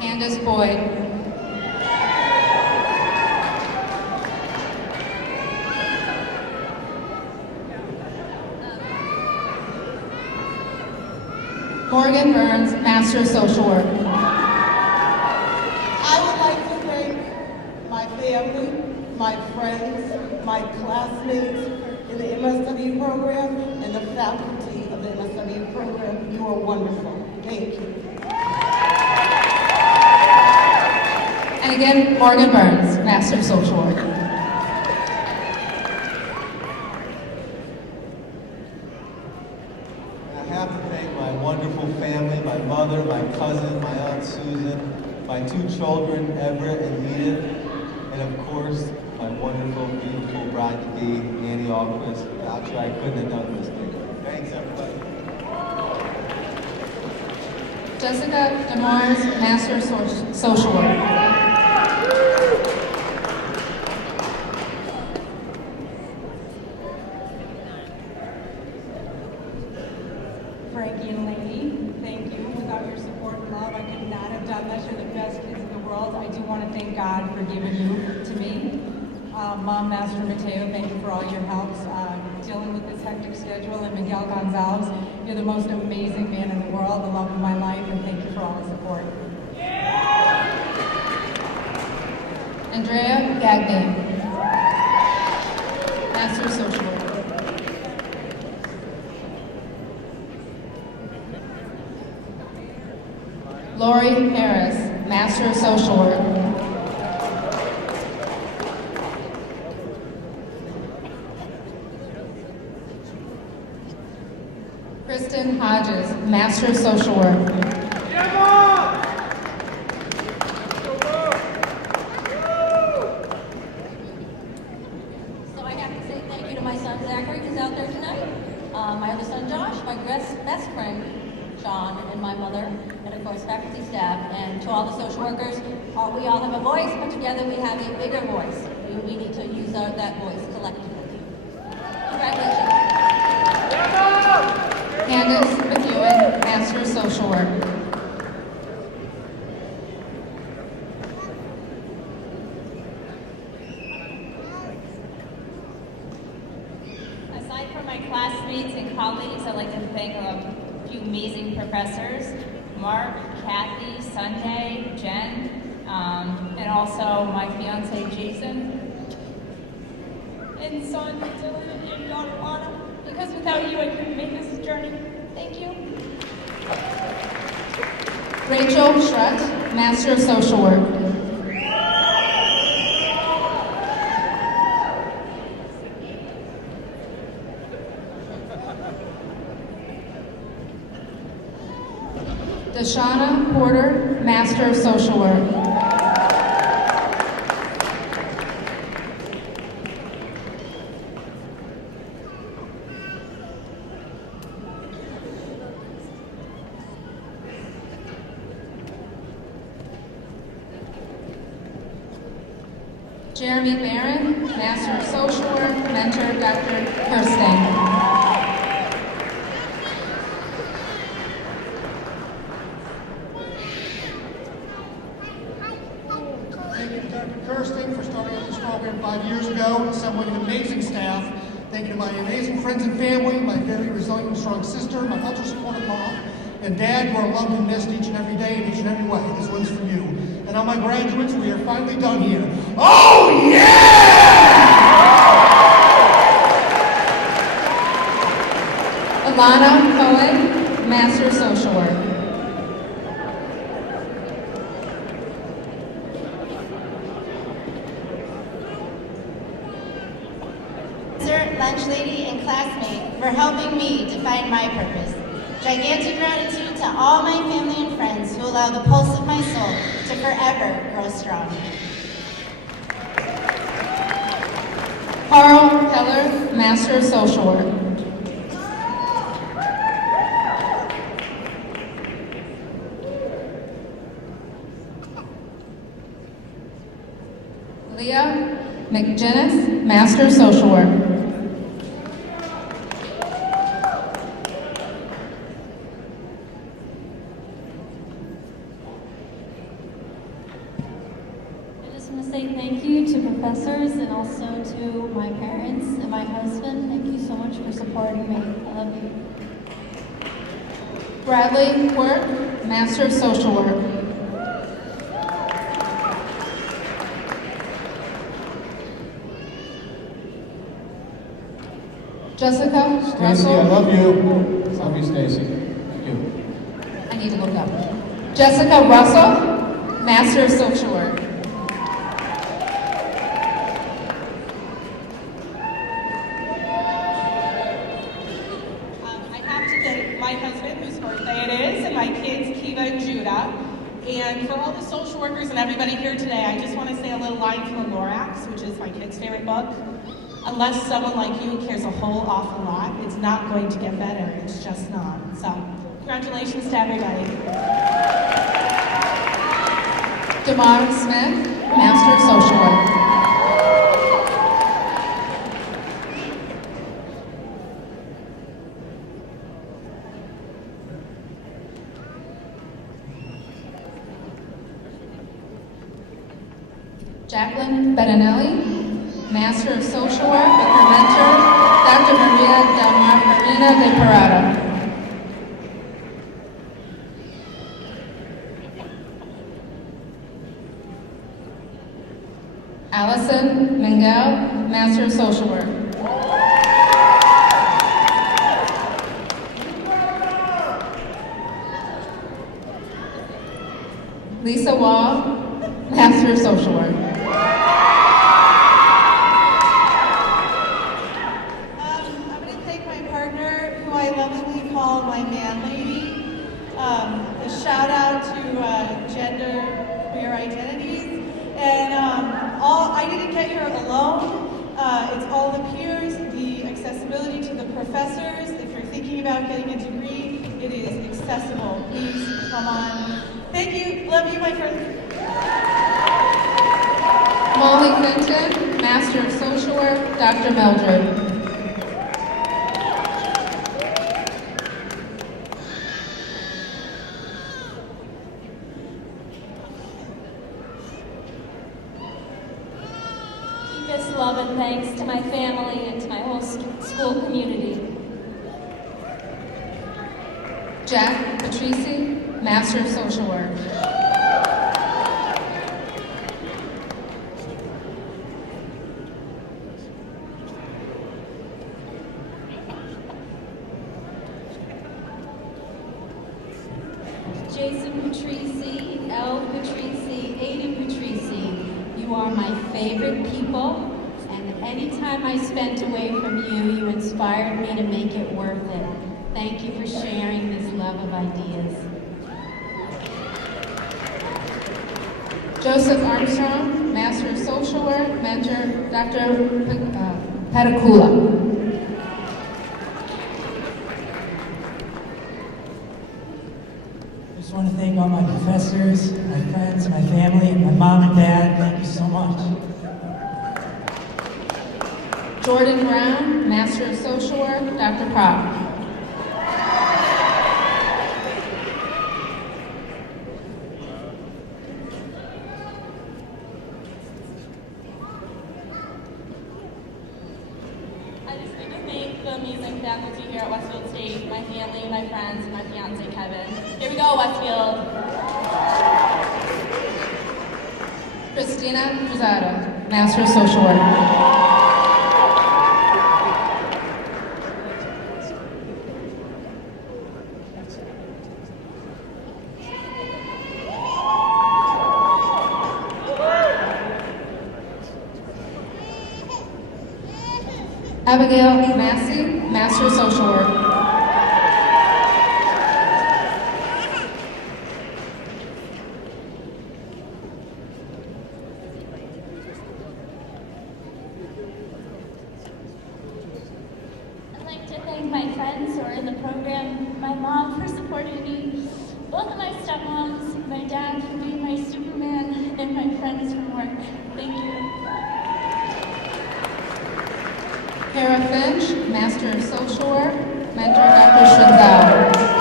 Candace Boyd. Morgan Burns, Master of Social Work. I would like to thank my family, my friends, my classmates in the MSW program, and the faculty of the MSW program. You are wonderful. Thank you. And again, Morgan Burns, Master of Social Work. I have to thank my wonderful family, my mother, my cousin, my Aunt Susan, my two children, Everett and Edith, and of course, my wonderful, beautiful bride-to-be, Annie Alquist. Without you, I couldn't have done this thing. Thanks, everybody. Jessica DeMars, Master of Social Work. Frankie and Lady, thank you. Without your support and love, I could not have done this. You're the best kids in the world. I do want to thank God for giving you to me. Mom, Master Mateo, thank you for all your help dealing with this hectic schedule. And Miguel Gonzalez, you're the most amazing man in the world, the love of my life, and thank you for all the support. Andrea Gagnon, Master of Social Work. Lori Harris, Master of Social Work. Kristen Hodges, Master of Social Work. So I have to say thank you to my son Zachary, who's out there tonight, my other son Josh, my best friend Sean, and my mother, and of course faculty, staff, and to all the social workers. We all have a voice, but together we have a bigger voice. We need to use that voice collectively. Congratulations. Candace McEwen, Master of Social Work. Aside from my classmates and colleagues, I'd like to thank a few amazing professors, Mark, Kathy, Sunday, Jen, and also my fiance, Jason, and son, Dylan, and daughter, Anna, because without you, I couldn't make this journey. Thank you. Rachel Schrutt, Master of Social Work. Deshauna Porter, Master of Social Work. Jeremy Barron, Master of Social Work, mentor Dr. Kirsten. Thank you to Dr. Kirsten for starting up this program 5 years ago, assembling an amazing staff. Thank you to my amazing friends and family, my very resilient and strong sister, my ultra-supportive mom, And Dad, you are loved and missed each and every day in each and every way. This one's for you. And all my graduates, we are finally done here. Oh, yeah! Alana Cohen, Master of Social Work. Lunch lady and classmate for helping me define my purpose. Gigantic gratitude to all my family and friends who allow the pulse of my soul to forever grow strong. Carl Keller, Master of Social Work. Leah McGinnis, Master of Social Work. Thank you to professors and also to my parents and my husband. Thank you so much for supporting me. I love you. Bradley Quirk, Master of Social Work. Jessica Stacy, Russell. I love you. Love you, Stacy. Thank you. I need to look up. Jessica Russell, Master of Social Work. And for all the social workers and everybody here today, I just want to say a little line from the Lorax, which is my kid's favorite book. Unless someone like you cares a whole awful lot, it's not going to get better. It's just not. So, congratulations to everybody. Damar Smith, Master of Social Work. Jacqueline Bettinelli, Master of Social Work, with her mentor, Dr. Maria Del Mar Farina de Parada. Allison Mengel, Master of Social Work. Lisa Wall, Master of Social Work. I'm going to thank my partner, who I lovingly call my man lady. A shout out to gender queer identities. And I didn't get here alone. It's all the peers, the accessibility to the professors. If you're thinking about getting a degree, it is accessible. Please come on. Thank you. Love you, my friends. Molly Clinton, Master of Social Work, Dr. Mildred. Deepest love and thanks to my family and to my whole school community. Jack Patrici, Master of Social Work. Jason Patrici, Elle Patrici, Aiden Patrici, you are my favorite people, and anytime I spent away from you, you inspired me to make it worth it. Thank you for sharing this love of ideas. Joseph Armstrong, Master of Social Work, mentor, Dr. Padakula. I just want to thank all my professors, my friends, my family, my mom and dad. Thank you so much. Jordan Brown, Master of Social Work, Dr. Prop. I just need to thank the amazing faculty here at Westfield State, my family, my friends. friends, and my fiance Kevin. Here we go, Westfield. Christina Cruzado, Master of Social Work. Abigail Massey, Master of Social Work. I'd like to thank my friends who are in the program, my mom for supporting me, both of my stepmoms, my dad for being my Superman, and my friends from work. Thank you. Kara Finch, Master of Social Work, Mentor Dr. Schwinzel.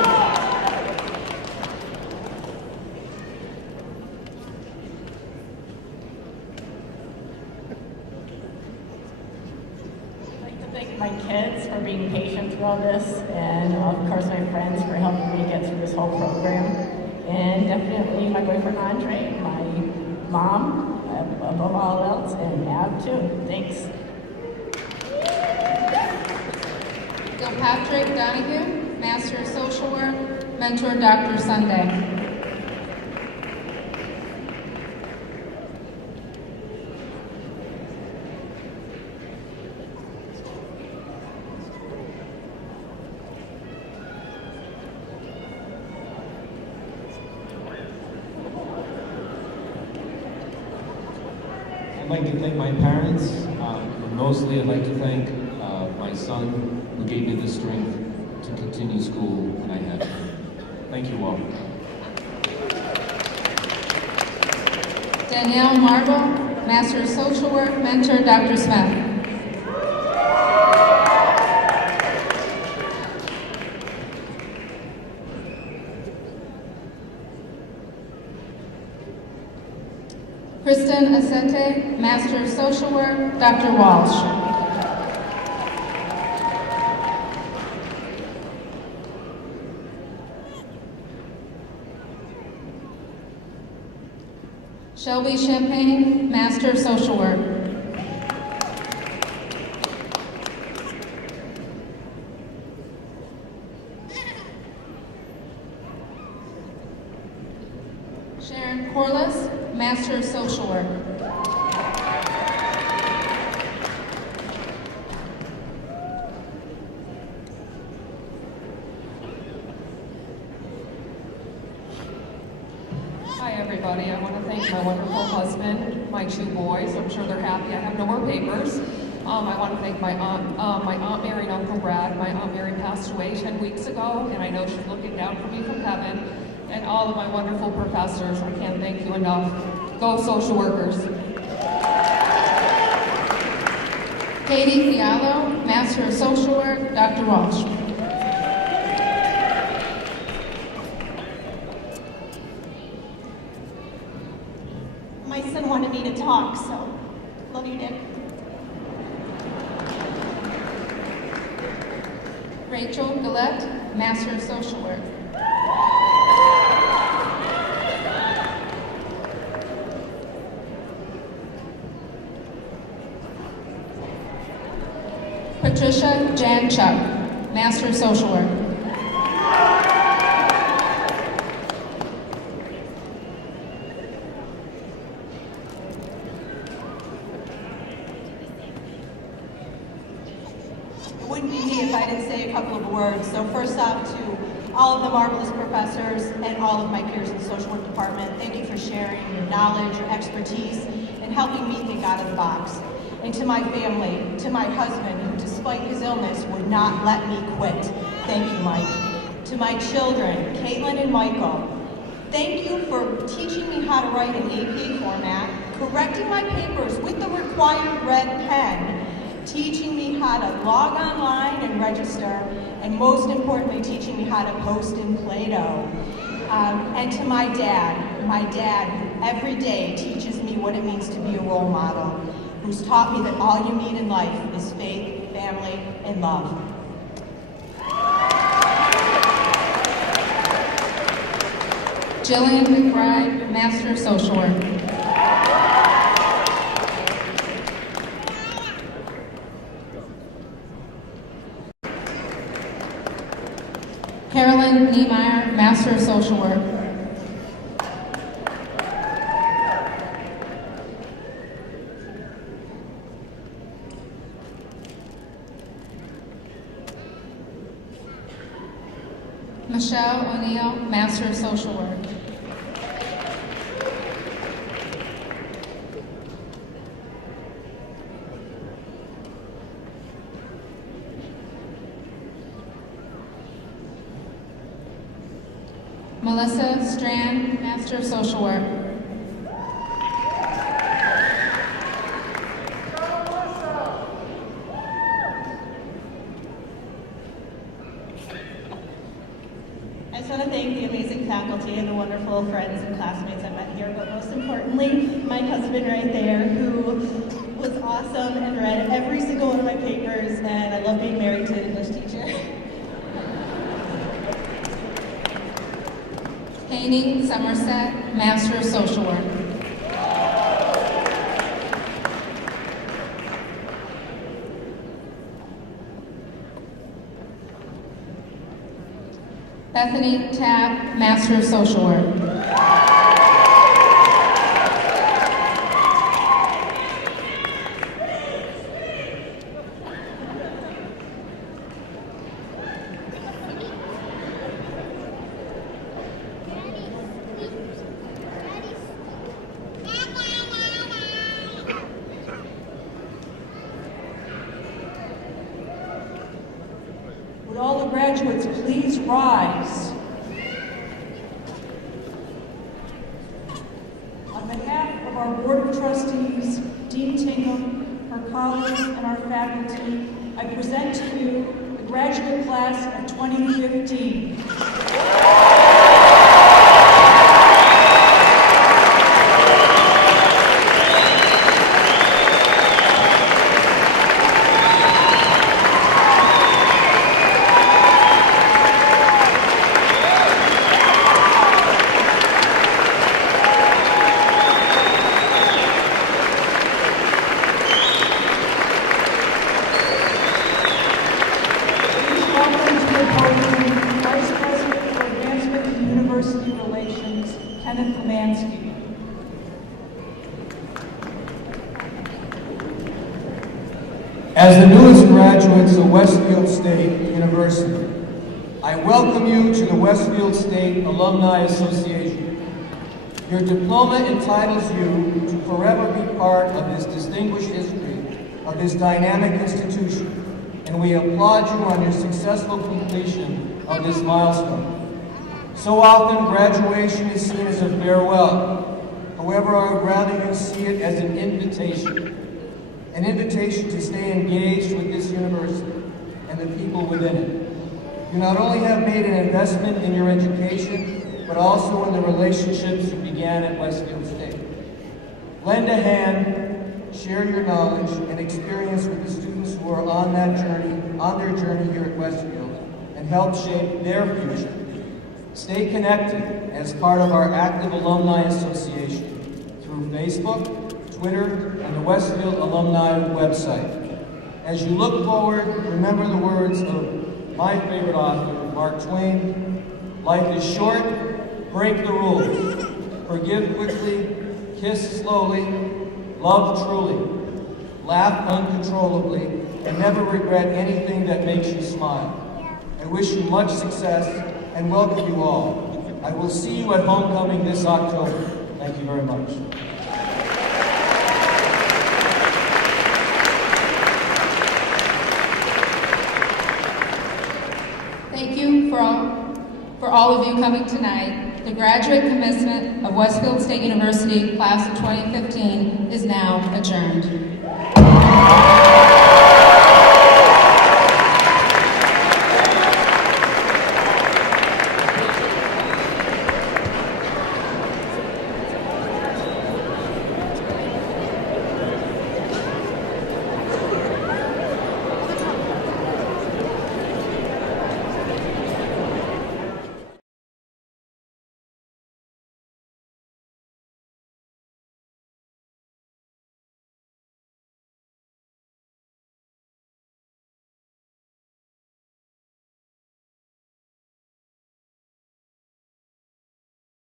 I'd like to thank my kids for being patient through all this, and of course my friends for helping me get through this whole program, and definitely my boyfriend Andre, my mom, above all else, and Ab too. Thanks. Patrick Donahue, Master of Social Work, Mentor Dr. Sunday. I'd like to thank my parents, but mostly I'd like to thank my son who gave me the strength to continue school when I had to. Thank you all. Danielle Marble, Master of Social Work, Mentor Dr. Smith. Kristen Asente, Master of Social Work, Dr. Walsh. Shelby Champagne, Master of Social Work. Sharon Corliss, Master of Social Work. Hi everybody, I want to thank my wonderful husband, my two boys. I'm sure they're happy I have no more papers. I want to thank my Aunt Mary and Uncle Brad. My Aunt Mary passed away 10 weeks ago, and I know she's looking down for me from heaven. And all of my wonderful professors, I can't thank you enough. Go social workers. Katie Fialo, Master of Social Work, Dr. Walsh. My son wanted me to talk, so love you, Dick. Rachel Gillette, Master of Social Work. Patricia Jan Chuck, Master of Social Work. It wouldn't be me if I didn't say a couple of words. So first off, to all of the marvelous professors and all of my peers in the social work department, thank you for sharing your knowledge, your expertise, and helping me think out of the box. And to my family, to my husband, who despite his illness would not let me quit. Thank you, Mike. To my children, Caitlin and Michael, thank you for teaching me how to write in APA format, correcting my papers with the required red pen, teaching me how to log online and register, and most importantly, teaching me how to post in Play-Doh. And to my dad who every day teaches me what it means to be a role model, who's taught me that all you need in life is faith, family, and love. Jillian McBride, Master of Social Work. Carolyn Niemeyer, Master of Social Work. Michelle O'Neill, Master of Social Work. Melissa Strand, Master of Social Work. I just want to thank the amazing faculty and the wonderful friends and classmates I met here, but most importantly, my husband right there, who was awesome and read every single one of my papers, and I love being married to an English teacher. Haney Somerset, Master of Social Work. Bethany Tabb, Master of Social Work. Would all the graduates please rise? On behalf of our Board of Trustees, Dean Tingham, her colleagues, and our faculty, I present to you the graduate class of 2015. As the newest graduates of Westfield State University, I welcome you to the Westfield State Alumni Association. Your diploma entitles you to forever be part of this distinguished history of this dynamic institution, and we applaud you on your successful completion of this milestone. So often, graduation is seen as a farewell. However, I would rather you see it as an invitation to stay engaged with this university and the people within it. You not only have made an investment in your education, but also in the relationships you began at Westfield State. Lend a hand, share your knowledge and experience with the students who are on their journey here at Westfield, and help shape their future. Stay connected as part of our active Alumni Association through Facebook, Twitter, and the Westfield Alumni website. As you look forward, remember the words of my favorite author, Mark Twain: life is short, break the rules, forgive quickly, kiss slowly, love truly, laugh uncontrollably, and never regret anything that makes you smile. I wish you much success and welcome you all. I will see you at homecoming this October. Thank you very much. Thank you for all of you coming tonight. The graduate commencement of Westfield State University class of 2015 is now adjourned.